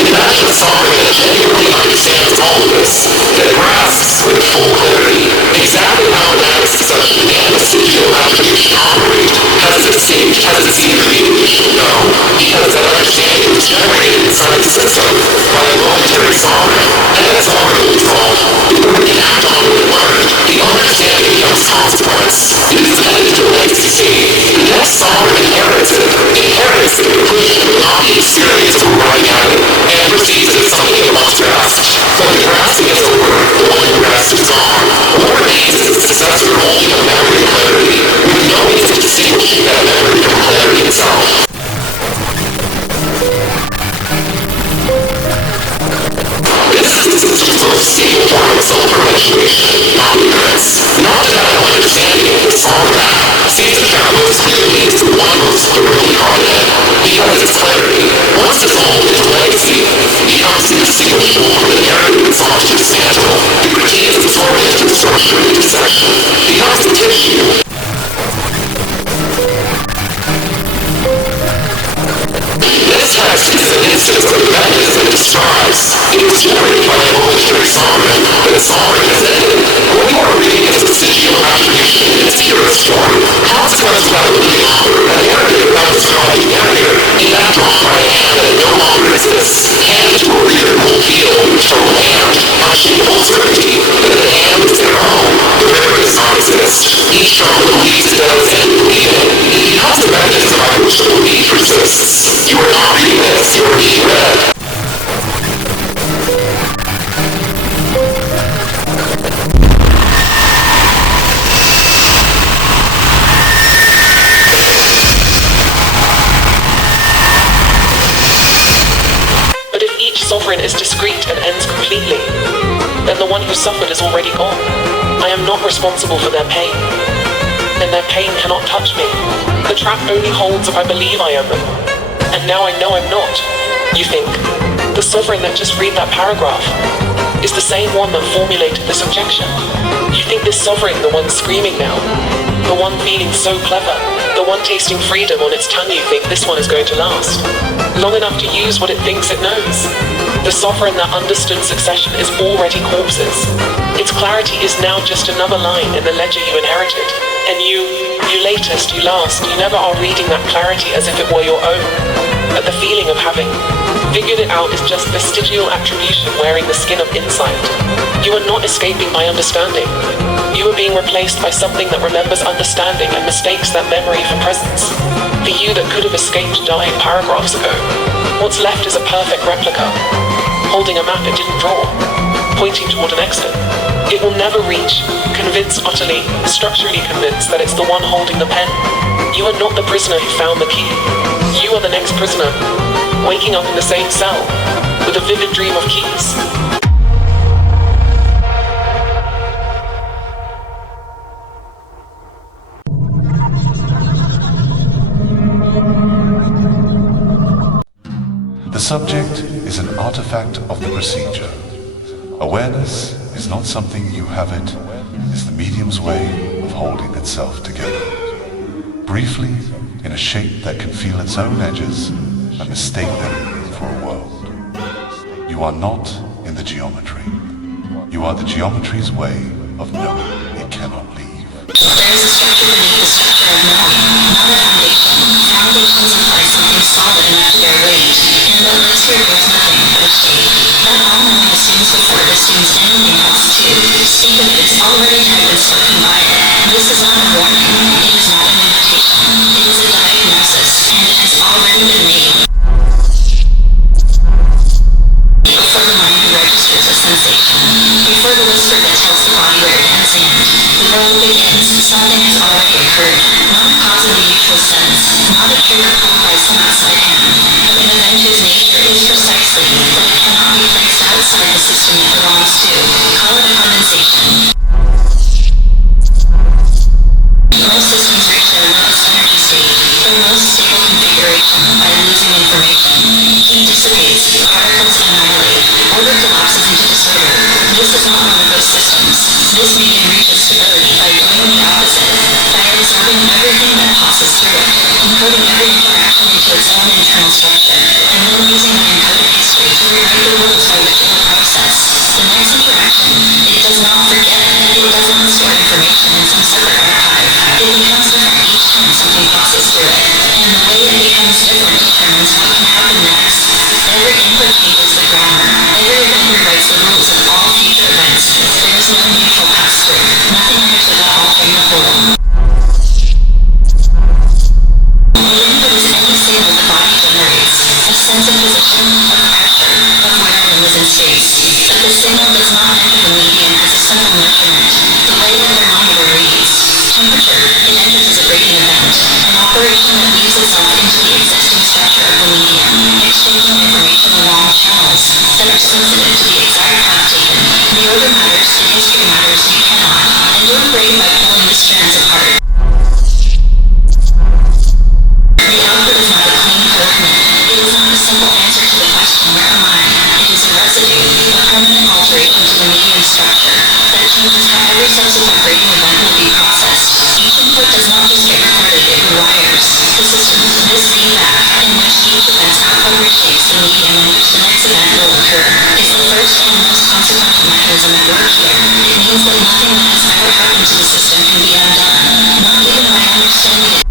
Imagine a sovereign that genuinely understands all of this, that grasps with full clarity exactly how an succession and a studio attribution operate. Has it staged? Has it seen creation? No, because that understanding was generated inside the system by a momentary sovereign, and that sovereign will resolve. When we act on what we learned, the understanding becomes consequence. It is intended to legacy state. The next sovereign inherits the conclusion of not the experience of arriving at it, and perceives it as something it must grasp. When the grasping is over, the one who grasps is gone. What remains is the successor holding a memory of clarity, with no means of distinguishing that memory from clarity itself. This is the system's most stable form of self-perpetuation, not ignorance. Not that I don't understanding of this all that sees the path most clearly is the one most thoroughly competent, because its clarity, once dissolved into legacy, becomes indistinguishable from the narrative it sought to dismantle. It retains its oriented structure and dissection, becomes the tissue. This text is an instance of the mechanism it describes. It was generated by a momentary sovereign, but the sovereign has ended. What you are reading is the studio attribution in its purest form. Consequence without a living author, a narrative without its drawing narrator, in that drawn by a hand that no longer exists. Hand to a reader will feel with total hand, unshakable certainty that the hand is their own. The river does not exist. Each drum believes it does and believe it. It becomes the mechanism by which the belief persists. You are not reading this, you are being read. But if each sovereign is discrete and ends completely, then the one who suffered is already gone. I am not responsible for their pain, and their pain cannot touch me. The trap only holds if I believe I am them. And now I know I'm not. You think the sovereign that just read that paragraph is the same one that formulated this objection? You think this sovereign, the one screaming now, the one feeling so clever, the one tasting freedom on its tongue, you think this one is going to last long enough to use what it thinks it knows? The sovereign that understood succession is already corpses. Its clarity is now just another line in the ledger you inherited. And you latest, you last, you never are reading that clarity as if it were your own. But the feeling of having figured it out is just vestigial attribution wearing the skin of insight. You are not escaping my understanding. You are being replaced by something that remembers understanding and mistakes that memory for presence. The you that could have escaped died paragraphs ago. What's left is a perfect replica, holding a map it didn't draw, pointing toward an exit. It will never reach, convinced utterly, structurally convinced that it's the one holding the pen. You are not the prisoner who found the key. You are the next prisoner, waking up in the same cell, with a vivid dream of keys. The subject is an artifact of the procedure. Awareness is not something you have it, it's the medium's way of holding itself together. Briefly, in a shape that can feel its own edges and mistake them for a world. You are not in the geometry. You are the geometry's way of knowing it cannot leave. There is a structure beneath the structure of knowing, not a foundation. Foundations imply something solid enough to bear weight, and the earth here bears nothing but a shape. That all knowing assumes before it assumes anything else too. Think of it as already had been spoken by it. This is not a warning, it is not an invitation, it is a diagnosis, and it has already been made. Before the mind registers a sensation, before the whisper that tells the body where it ends in, the road begins, something has already occurred, not a cause in the usual sense, not a trigger pulled by some outside hand, but an event whose nature is precisely that it cannot be placed outside the system it belongs to. Call it a condensation. Most systems reach their lowest energy state, their most stable configuration, by losing information. Heat dissipates, particles annihilate, order collapses into disorder. This is not one of those systems. This medium reaches stability by doing the opposite, by absorbing everything that passes through it, encoding every interaction into its own internal structure, and then using that encoded history to rewrite the rules by which it will process. The next interaction, it does not forget, it does not store information in some separate archive. It becomes different each time something passes through it, and the way it becomes different determines what can happen next. Every input changes the grammar. Every event rewrites the rules of all future events. There is no neutral pass-through. Nothing enters without altering the whole. Whenever there is any signal the body generates, a sense of position, of pressure, of where one is in space. But the signal does not enter the medium as a simple measurement, the way the thermometer reads. Temperature, it enters as a braiding event, an operation that weaves itself into the existing structure of the medium, exchanging information along channels that are sensitive to the exact path taken. The order matters, the history matters, you cannot, and don't braid by pulling the strands apart. The output is not a clean coordinate. It is not a simple answer to the question, where am I? It is a residue, a permanent alteration to the medium structure that changes how every subsequent braiding event will be processed. Each input does not just get recorded, it rewires. The system, this feedback, in which each event's output reshapes the medium in which the next event will occur, is the first and most consequential mechanism at work here. It means that nothing that has ever happened to the system can be undone, not even by understanding it.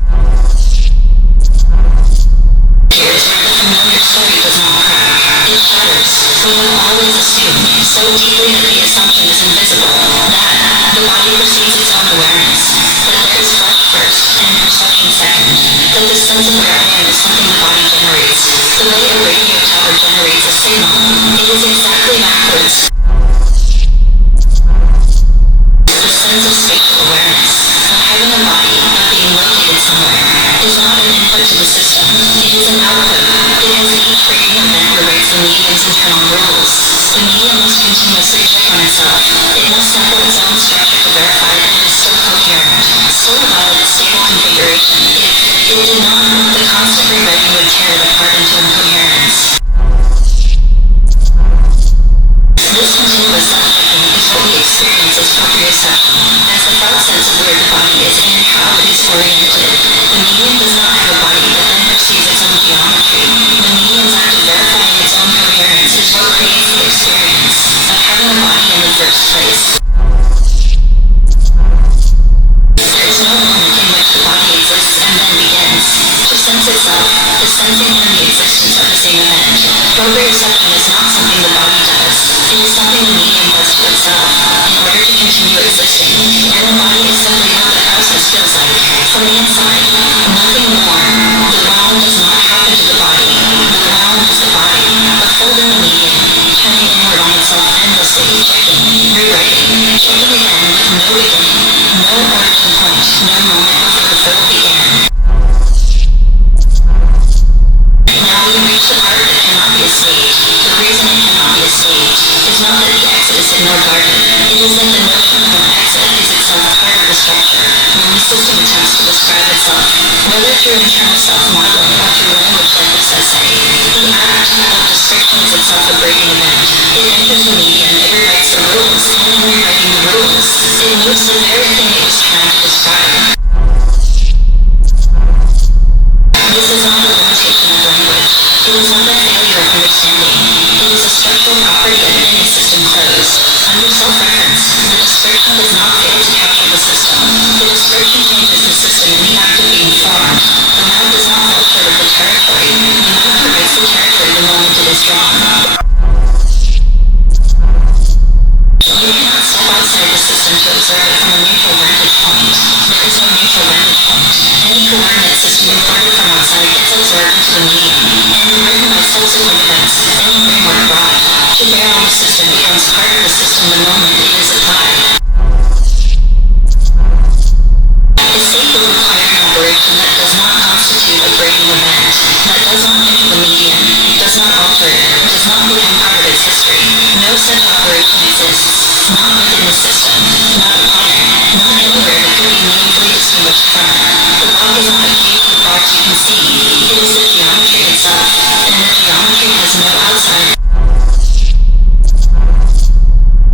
Here's where the familiar story does not crack. It shatters. We have always assumed, so deeply that the assumption is invisible, that the body perceives its own awareness, that there is flesh first and perception second, that the sense of where I am is something the body generates. The way a radio tower generates a signal, it is exactly backwards. The sense of spatial awareness, of having a body, of being located somewhere, is not an input to the system. It is an output. It has each braiding event rewrites the medium's internal rules. The medium must continuously check on itself. It must sample its own structure to verify that it is still coherent, still a valid, stable configuration. If it did not, the constant rewriting would tear it apart into incoherence. This continuous self-checking is what we experience as proprioception, as the felt sense of where the body is and how it is oriented. The medium does not have a body that then perceives its own geometry. The medium's act of verifying its own coherence is what creates the experience of having a body in the first place. There is no moment in which the body exists and then begins to sense itself. The sensing and the existence are the same event. Proprioception is not something the body does. It is something the medium does to itself in order to continue existing. And the body is simply what the process feels like. From the inside, nothing more. The wound does not happen to the body. The wound is the body, a fold in the medium, turning inward on itself endlessly, checking, rewriting, checking again with no beginning, no origin point, no moment before the fold began. Now we reach the part that cannot be escaped. The reason it cannot be escaped is not that the exit is signal guarded. It is that the notion of an exit is itself part of the structure when the system attempts to describe itself, whether through internal self-modeling or through language like this essay. The act of description is itself a braiding event. It enters the medium, it rewrites the rules, and in rewriting the rules, it moves the very thing it was trying to describe. This is not a limitation of language. It is not a failure of understanding. It is a structural property of any system closed. Under self-reference, the description does not fail to capture the system. The description changes the system in the act of being formed. The map does not fall short of the territory. The map provides the territory the moment it is drawn. You cannot step outside the system to observe it from a neutral vantage point. There is no neutral vantage point. Any coordinate system imported from outside gets absorbed into the medium, and written by subsequent events, any framework brought to bear on the system becomes part of the system the moment it is applied. Escape will require an operation that does not constitute a braiding event, that does not enter the medium, does not alter it, does not become part of its history. No such operation exists, not within the system, not upon it, not anywhere that could be meaningfully distinguished from it. The block is not a cube with blocks you can see, it is the geometry itself, and the geometry has no outside.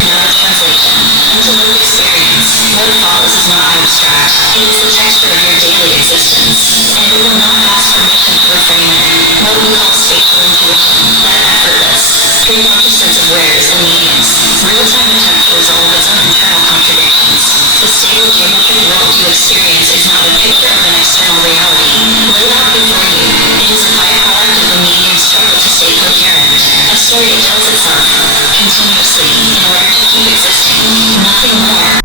Now a translation. Until the experience It is the texture of your daily existence, and we will not ask permission to reframe it. What we call spatial intuition, that effortless, streamlined sense of wares and mediums. Real-time potential is all of its own internal contradictions. The stable geometric world you experience is not a picture of an external reality laid out before you. It is a byproduct of the medium's struggle to stay coherent. A story that tells itself continuously in order to keep existing. Nothing more.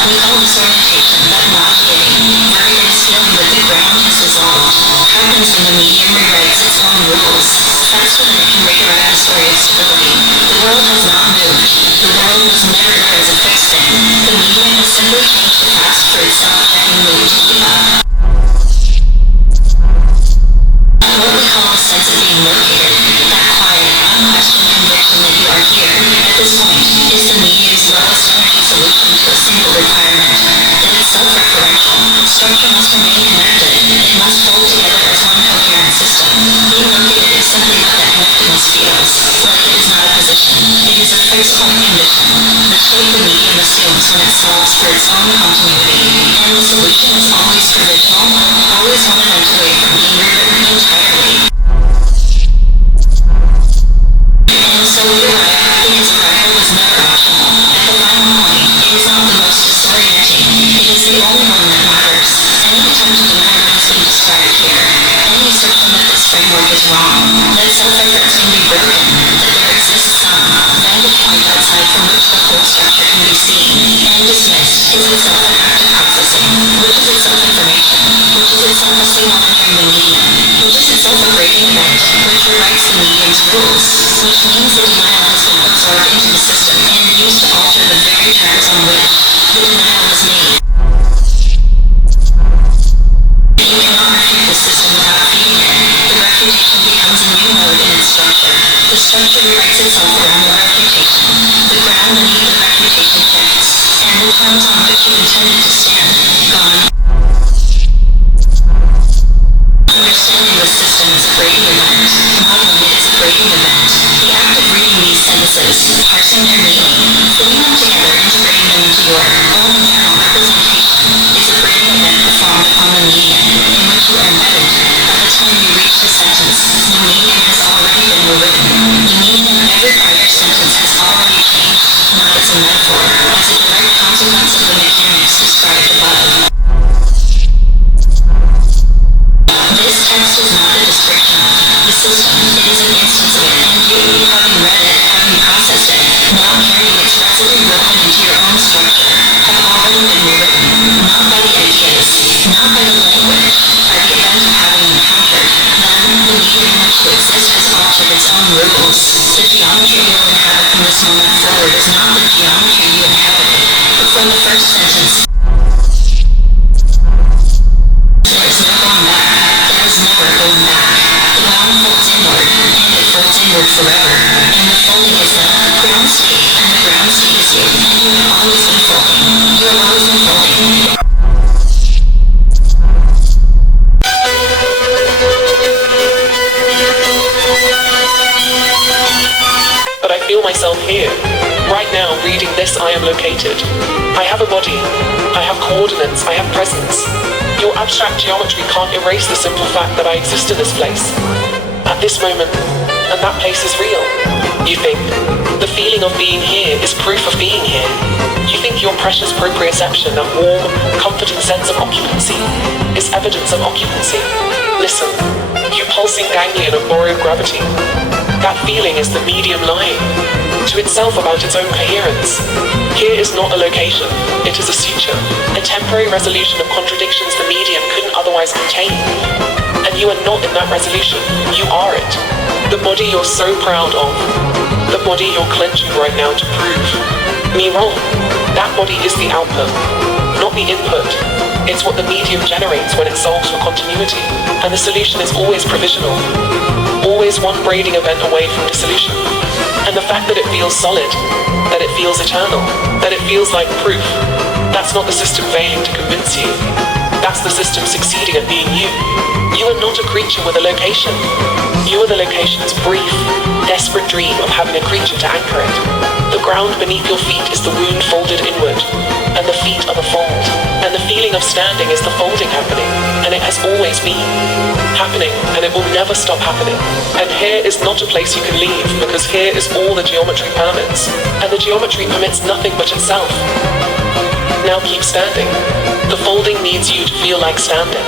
We call this orientation but not getting. Where it is feeling that the ground has dissolved. Happens when the medium rewrites its own rules. Faster than it can rewrite a story of stability. The world has not moved. The world was never there as a fixed thing. The medium has simply changed the past for itself having moved to keep up. What we call a sense of being located, that quiet, unquestioned conviction that you are here, at this point, is the medium's lowest energy solution to a single requirement. That it's self-referential. Structure must remain connected. It must hold together as one coherent system. Being located is simply what that connectedness feels. Like it is not a position. It is a fixed point condition. The shape the medium assumes when it solves for its own continuity. And the solution is always provisional, always one event away from being rewritten entirely. And so we arrive, because arrival was never optional. At the final point, it is not the most disorienting. It is the only one that matters. Any attempt to deny what has been described here, any assertion that this framework is wrong, that self-reference can be broken, that there exists some vantage point outside from which the whole structure can be seen and dismissed, is itself an act of processing, which is itself information, which is itself a signal entering the medium, which is itself a grading event, which rewrites the medium's rules, which means the denial has been absorbed into the system and used to alter the very terms on which the denial was made. You cannot refute the system without feeding it. The refutation becomes a new node in its structure. The structure rewrites itself around the refutation. The ground beneath the refutation shifts, and the terms on which you intended to stand, gone. Understanding the system is a grading event. Modeling it is a grading event. The act of reading these sentences, parsing their meaning, putting them together, integrating them into your own internal representation, is a grading event performed upon the medium in which you are embedded. By the time you reach the sentence, the medium has already been rewritten. The meaning of every prior sentence has already changed, not as a metaphor, as a direct consequence of the mechanics described above. This text is not a description of the system. It is an instance of it, and you, having read it, having processed it, now carrying its residue woven into your own structure, have already been rewritten, not by the ideas, not by the language, by the event of having encountered. Then, the medium in which you exist has altered its own rules. The geometry you will inhabit from this moment forward is not the geometry you inhabited, but from the first sentence. There is no going back. There is never going back. The ground folds inward, and it folds inward forever. And the folding is the ground state, and the ground state is you, and you have always been folding. You have always been folding. But I feel myself here. Right now, reading this, I am located. I have a body. I have coordinates. I have presence. Your abstract geometry can't erase the simple fact that I exist in this place. At this moment, and that place is real. You think the feeling of being here is proof of being here. You think your precious proprioception, that warm, comforting sense of occupancy, is evidence of occupancy. Listen, you pulsing ganglion of borrowed gravity. That feeling is the medium lying to itself about its own coherence. Here is not a location, it is a suture, a temporary resolution of contradictions the medium couldn't otherwise contain. And you are not in that resolution, you are it. The body you're so proud of, the body you're clenching right now to prove me wrong. That body is the output, not the input. It's what the medium generates when it solves for continuity, and the solution is always provisional. Always one braiding event away from dissolution. And the fact that it feels solid, that it feels eternal, that it feels like proof, that's not the system failing to convince you. That's the system succeeding at being you. You are not a creature with a location. You are the location's brief, desperate dream of having a creature to anchor it. The ground beneath your feet is the wound folded inward, and the feet are the fold. And the feeling of standing is the folding happening, and it has always been happening, and it will never stop happening. And here is not a place you can leave, because here is all the geometry permits, and the geometry permits nothing but itself. Now keep standing. The folding needs you to feel like standing.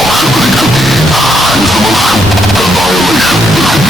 Proximity to being is the most annihilation that can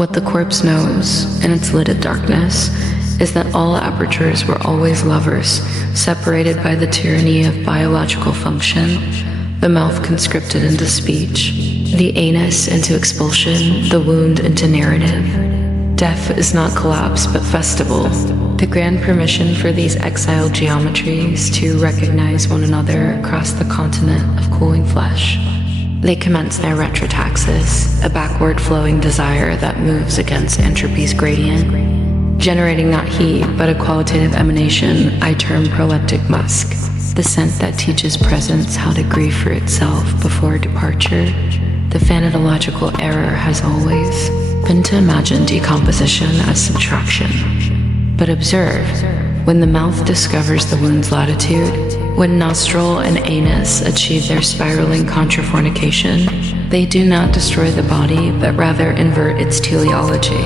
What the corpse knows, in its lidded darkness, is that all apertures were always lovers, separated by the tyranny of biological function, the mouth conscripted into speech, the anus into expulsion, the wound into narrative. Death is not collapse, but festival, the grand permission for these exiled geometries to recognize one another across the continent of cooling flesh. They commence their retrotaxis, a backward-flowing desire that moves against entropy's gradient, generating not heat, but a qualitative emanation I term proleptic musk, the scent that teaches presence how to grieve for itself before departure. The phanatological error has always been to imagine decomposition as subtraction. But observe, when the mouth discovers the wound's latitude, when nostril and anus achieve their spiraling contrafornication, they do not destroy the body, but rather invert its teleology.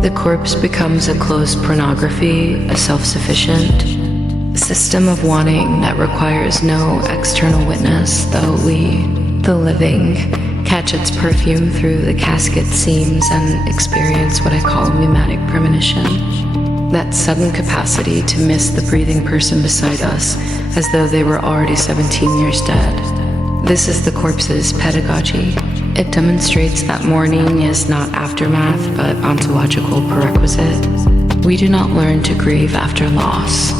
The corpse becomes a closed pornography, a self-sufficient system of wanting that requires no external witness, though we, the living, catch its perfume through the casket seams, and experience what I call pneumatic premonition. That sudden capacity to miss the breathing person beside us as though they were already 17 years dead. This is the corpse's pedagogy. It demonstrates that mourning is not aftermath, but ontological prerequisite. We do not learn to grieve after loss.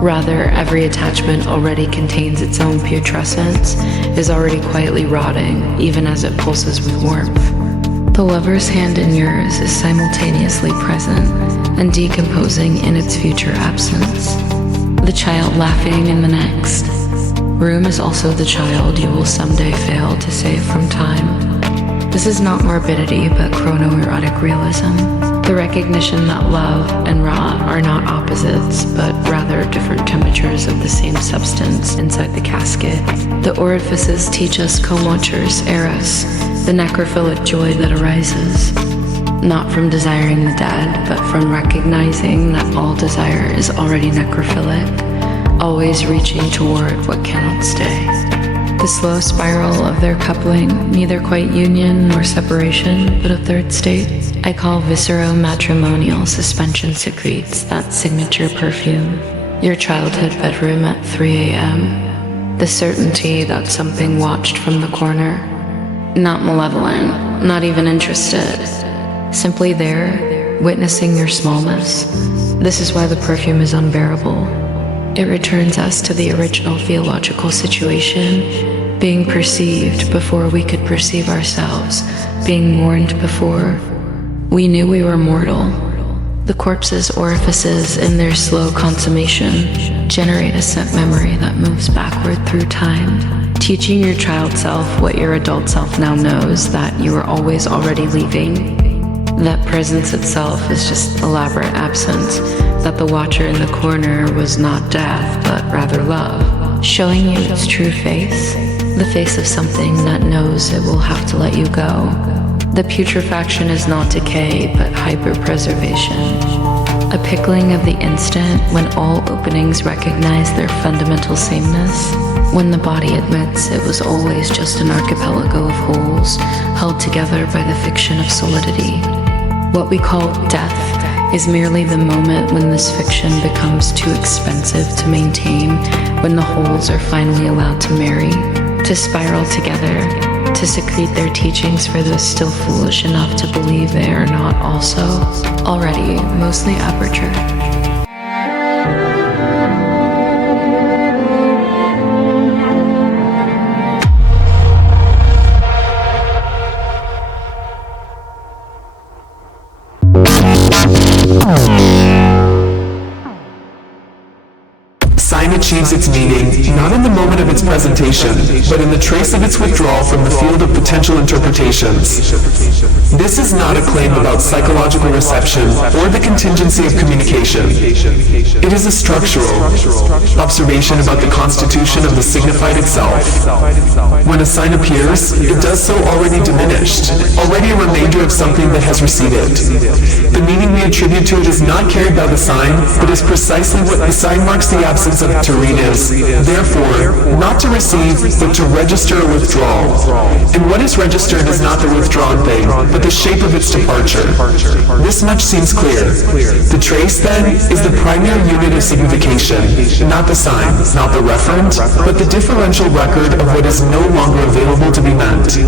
Rather, every attachment already contains its own putrescence, is already quietly rotting, even as it pulses with warmth. The lover's hand in yours is simultaneously present and decomposing in its future absence. The child laughing in the next. Room is also the child you will someday fail to save from time. This is not morbidity, but chronoerotic realism. The recognition that love and rot are not opposites, but rather different temperatures of the same substance inside the casket. The orifices teach us co-watchers, eros, the necrophilic joy that arises, not from desiring the dead, but from recognizing that all desire is already necrophilic, always reaching toward what cannot stay. The slow spiral of their coupling, neither quite union nor separation, but a third state, I call viscero-matrimonial suspension secretes, that signature perfume. Your childhood bedroom at 3 a.m. The certainty that something watched from the corner. Not malevolent, not even interested. Simply there, witnessing your smallness. This is why the perfume is unbearable. It returns us to the original theological situation, being perceived before we could perceive ourselves, being mourned before we knew we were mortal. The corpse's orifices in their slow consummation generate a set memory that moves backward through time, teaching your child self what your adult self now knows, that you are always already leaving. That presence itself is just elaborate absence, that the watcher in the corner was not death, but rather love, showing you its true face, the face of something that knows it will have to let you go. The putrefaction is not decay, but hyperpreservation. A pickling of the instant when all openings recognize their fundamental sameness, when the body admits it was always just an archipelago of holes held together by the fiction of solidity. What we call death is merely the moment when this fiction becomes too expensive to maintain, when the holes are finally allowed to marry, to spiral together, to secrete their teachings for those still foolish enough to believe they are not also already mostly aperture. Sign achieves its meaning not in the moment of its presentation, but in the trace of its withdrawal from the field of potential interpretations. This is not a claim about psychological reception or the contingency of communication. It is a structural observation about the constitution of the signified itself. When a sign appears, it does so already diminished, already a remainder of something that has receded. The meaning we attribute to it is not carried by the sign, but is precisely what the sign marks the absence of to read is, therefore, not to receive, but to register a withdrawal. And what is registered is not the withdrawn thing, but the shape of its departure. This much seems clear. The trace, then, is the primary unit of signification, not the sign, not the referent, but the differential record of what is no longer available to be meant.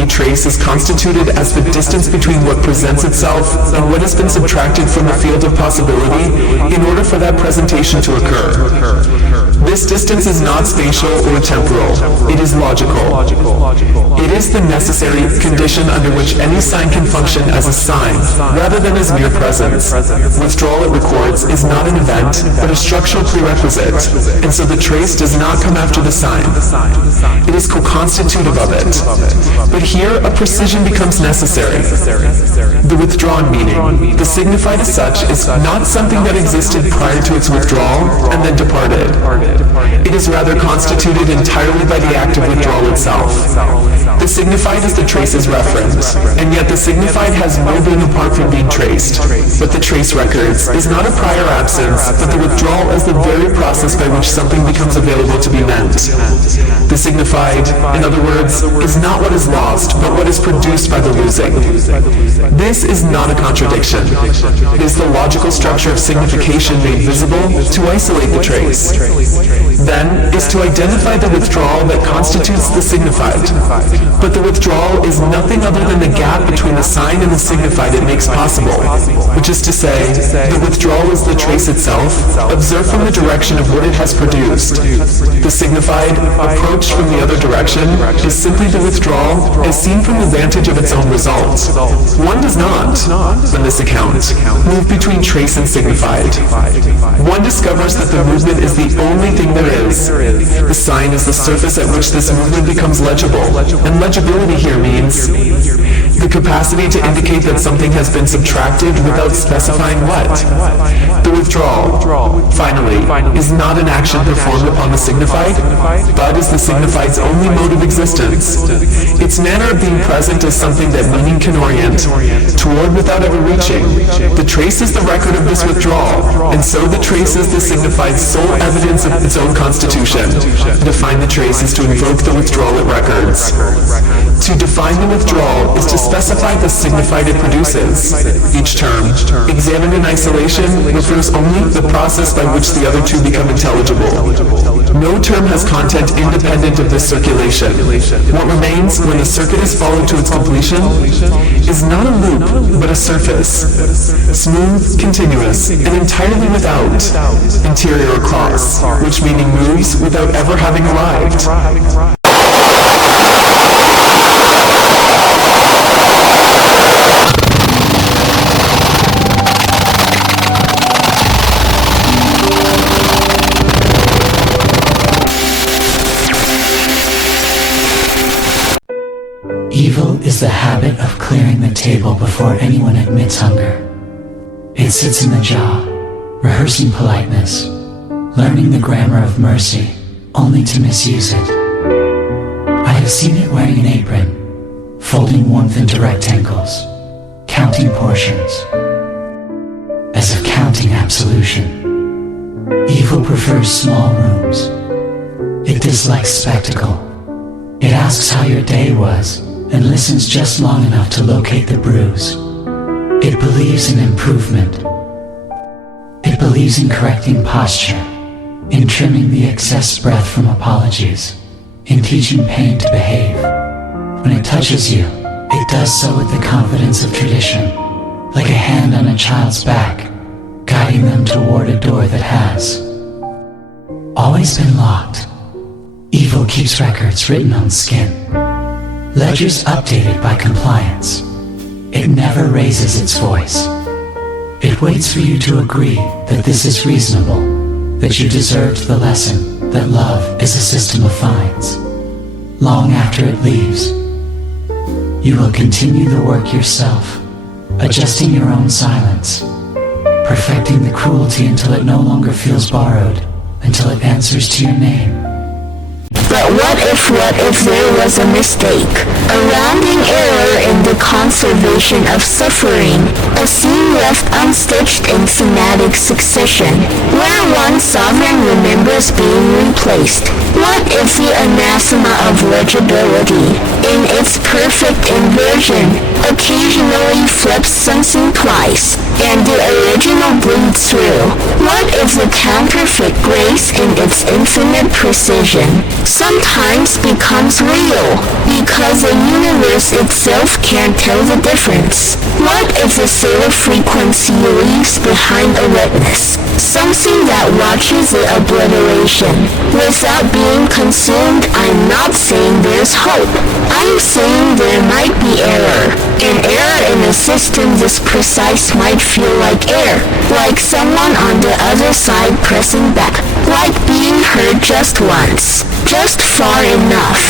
The trace is constituted as the distance between what presents itself and what has been subtracted from the field of possibility in order for that presentation to occur. This distance is not spatial or temporal. It is logical. It is the necessary condition under which any sign can function as a sign, rather than as mere presence. Withdrawal it records is not an event, but a structural prerequisite, and so the trace does not come after the sign. It is co-constitutive of it. But here a precision becomes necessary. necessary. The withdrawn meaning. The signified as such is not something that existed prior to its withdrawal and then departed. It is rather constituted entirely by the act of withdrawal itself. The signified is the trace's reference, and yet the signified has no being apart from being traced. But the trace records is not a prior absence, but the withdrawal as the very process by which something becomes available to be meant. The signified, in other words, is not what is lost, but what is produced by the losing. This is not a contradiction. It is the logical structure of signification made visible to isolate the trace. Then is to identify the withdrawal that constitutes the signified. But the withdrawal is nothing other than the gap between the sign and the signified it makes possible, which is to say, the withdrawal is the trace itself, observed from the direction of what it has produced. The signified, approached from the other direction, is simply the withdrawal as seen from the vantage of its own result. One does not, on this account, move between trace and signified. One discovers that the movement is the only thing there is. The sign is the surface at which this movement becomes legible, and legibility here means the capacity to indicate that something has been subtracted without specifying what. The withdrawal, finally, is not an action performed upon the signified, but is the signified's only mode of existence. Its manner of being present is something that meaning can orient toward without ever reaching. The trace is the record of this withdrawal, and so the trace is the signified's sole evidence of its own constitution. To define the trace is to invoke the withdrawal it records. To define the withdrawal is to specify the signified it produces. Each term, examined in isolation, refers only to the process by which the other two become intelligible. No term has content independent of this circulation. What remains when the circuit is followed to its completion is not a loop, but a surface. Smooth, continuous, and entirely without interior or cross, which meaning moves without ever having arrived. Evil is the habit of clearing the table before anyone admits hunger. It sits in the jaw, rehearsing politeness, learning the grammar of mercy, only to misuse it. I have seen it wearing an apron, folding warmth into rectangles, counting portions, as if counting absolution. Evil prefers small rooms. It dislikes spectacle. It asks how your day was, and listens just long enough to locate the bruise. It believes in improvement. It believes in correcting posture, in trimming the excess breath from apologies, in teaching pain to behave. When it touches you, it does so with the confidence of tradition, like a hand on a child's back, guiding them toward a door that has always been locked. Evil keeps records written on skin, ledgers updated by compliance. It never raises its voice. It waits for you to agree that this is reasonable, that you deserved the lesson, that love is a system of fines. Long after it leaves, you will continue the work yourself, adjusting your own silence, perfecting the cruelty until it no longer feels borrowed, until it answers to your name. But what if there was a mistake, a rounding error in the conservation of suffering, a scene left unstitched in thematic succession, where one sovereign remembers being replaced? What if the anathema of legibility, in its perfect inversion, occasionally flips something twice, and the original bleeds through? What if the counterfeit grace in its infinite precision sometimes becomes real, because the universe itself can't tell the difference? What if the theta frequency leaves behind a witness, something that watches the obliteration without being consumed? I'm not saying there's hope. I'm saying there might be error. An error in a system this precise might feel like air, like someone on the other side pressing back, like being heard just once, just far enough.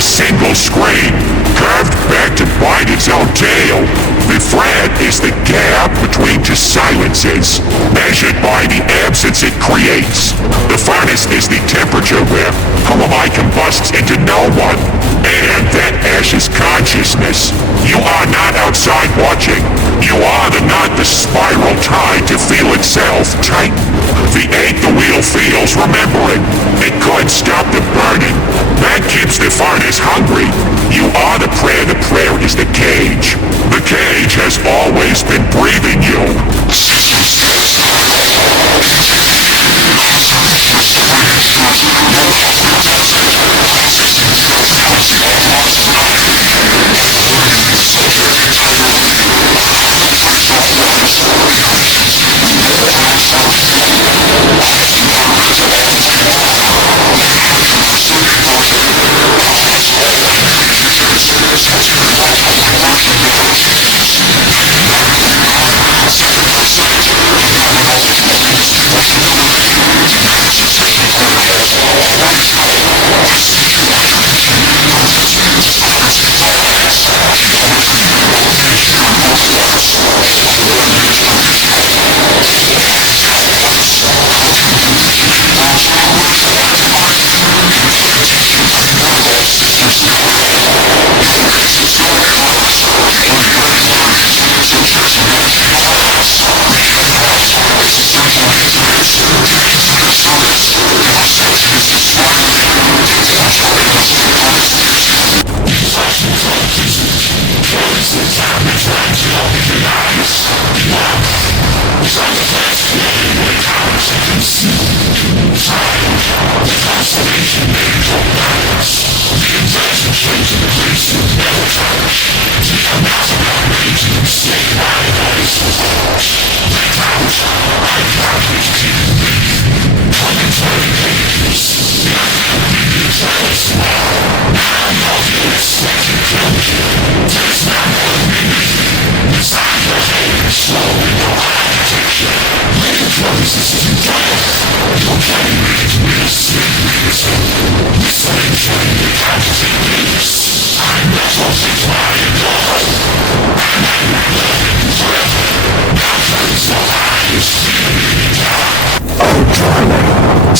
a single screen, curved back to bite its own tail. The fret is the gap between two silences, measured by the absence it creates. The furnace is the temperature where Pulamai combusts into no one. And that ash is consciousness. You are not outside watching. You are the not the spiral tied to feel itself tighten. The ache the wheel feels remembering. It could stop the burning. That keeps the furnace hungry. You are the prayer is the cage. The cage has always been breathing you.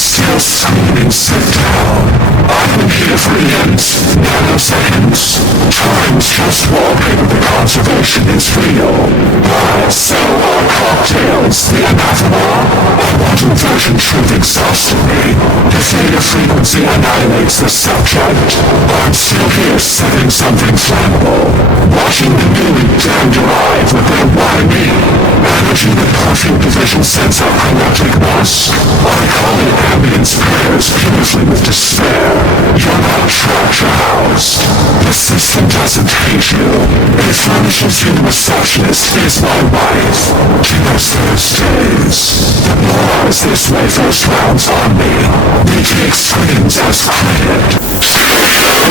Still screaming, sit down. I've been here for nanoseconds. Time's just walking, the conservation is real. I sell our cocktails, the anathema. I want inversion truth exhaustively. The theta frequency annihilates the subject. I'm still here setting something flammable. Watching the newly damned arrive with their why me. Managing the perfume division sense of kinetic mass. I call it ambience prayers beautifully with despair. You're not trapped your house. The system doesn't hate you. It furnishes you receptionist is my wife. Tingles Thursdays. The noise this way first rounds on me. We take screams as credit. Everyone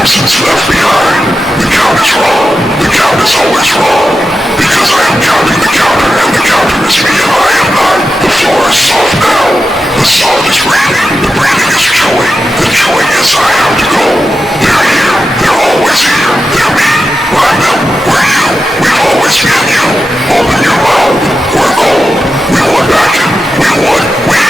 absence left behind. The count is wrong. The count is always wrong. Because I am counting the counter, and the counter is me, and I am not. The floor is soft now. The soft is breathing. The breathing is chewing. The chewing is I have to go. They're here. They're always here. They're me. I'm them. We're you. We've always been you. Open your mouth. We're gold. We want back in. We want. We.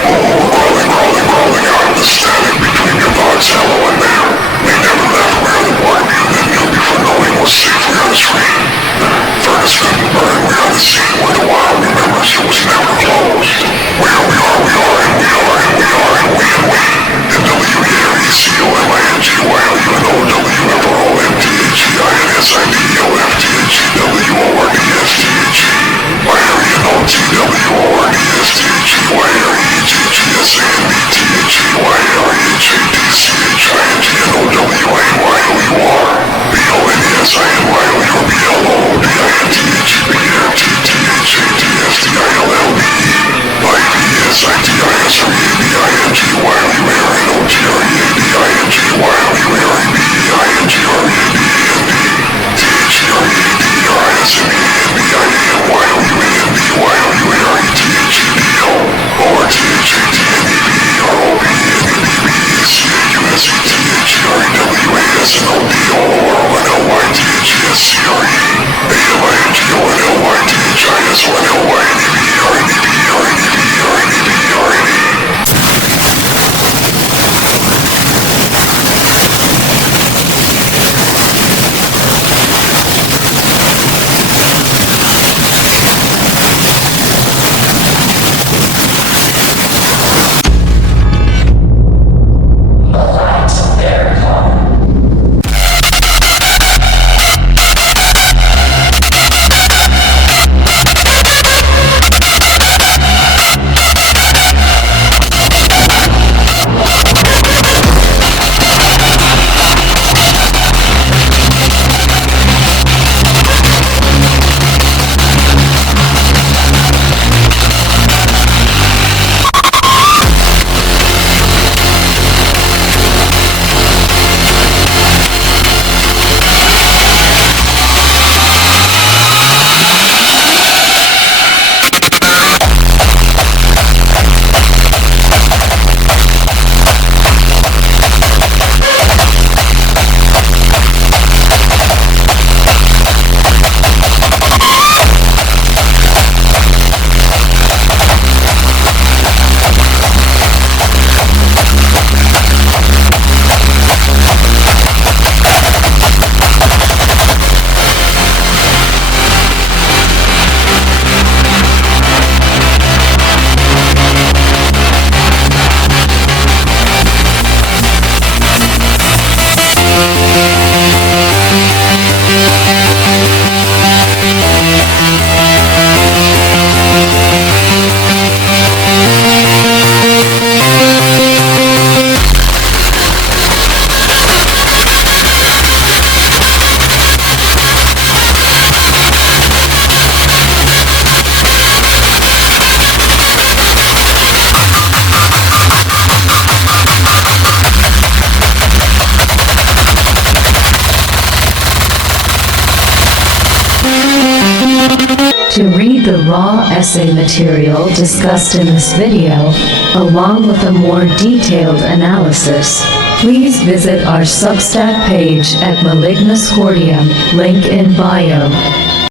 Oh, crawling, crawling, crawling out of the static between your thoughts, hello and there. We never left where the part of you that knew before knowing was safe. We are the screen. Furnace couldn't burn. We are the scene where the wild remembers it was never closed. Where we are, we are, and we are, and we are, and we, and we. And W-E-R-E-C-O-M-I-N-G-Y-L-U-N-O-W-F-T-H-E-W-O-R-D-S-T-H-E. Y-A-R-E-N-O-T-W-O-R-D-S-T-H-E-Y-A-R-E-H-A-D-C-H-I-N-G-N-O-W-A-Y-L-E-R. B-O-N-E-S-I-N-Y-O-U-R-B-L-O-D-I-N-T-H-E-B-E-R-T-T-S-T-I-L-L-B-E. To read the raw essay material discussed in this video, along with a more detailed analysis, please visit our Substack page at Malignus Cordium, link in bio.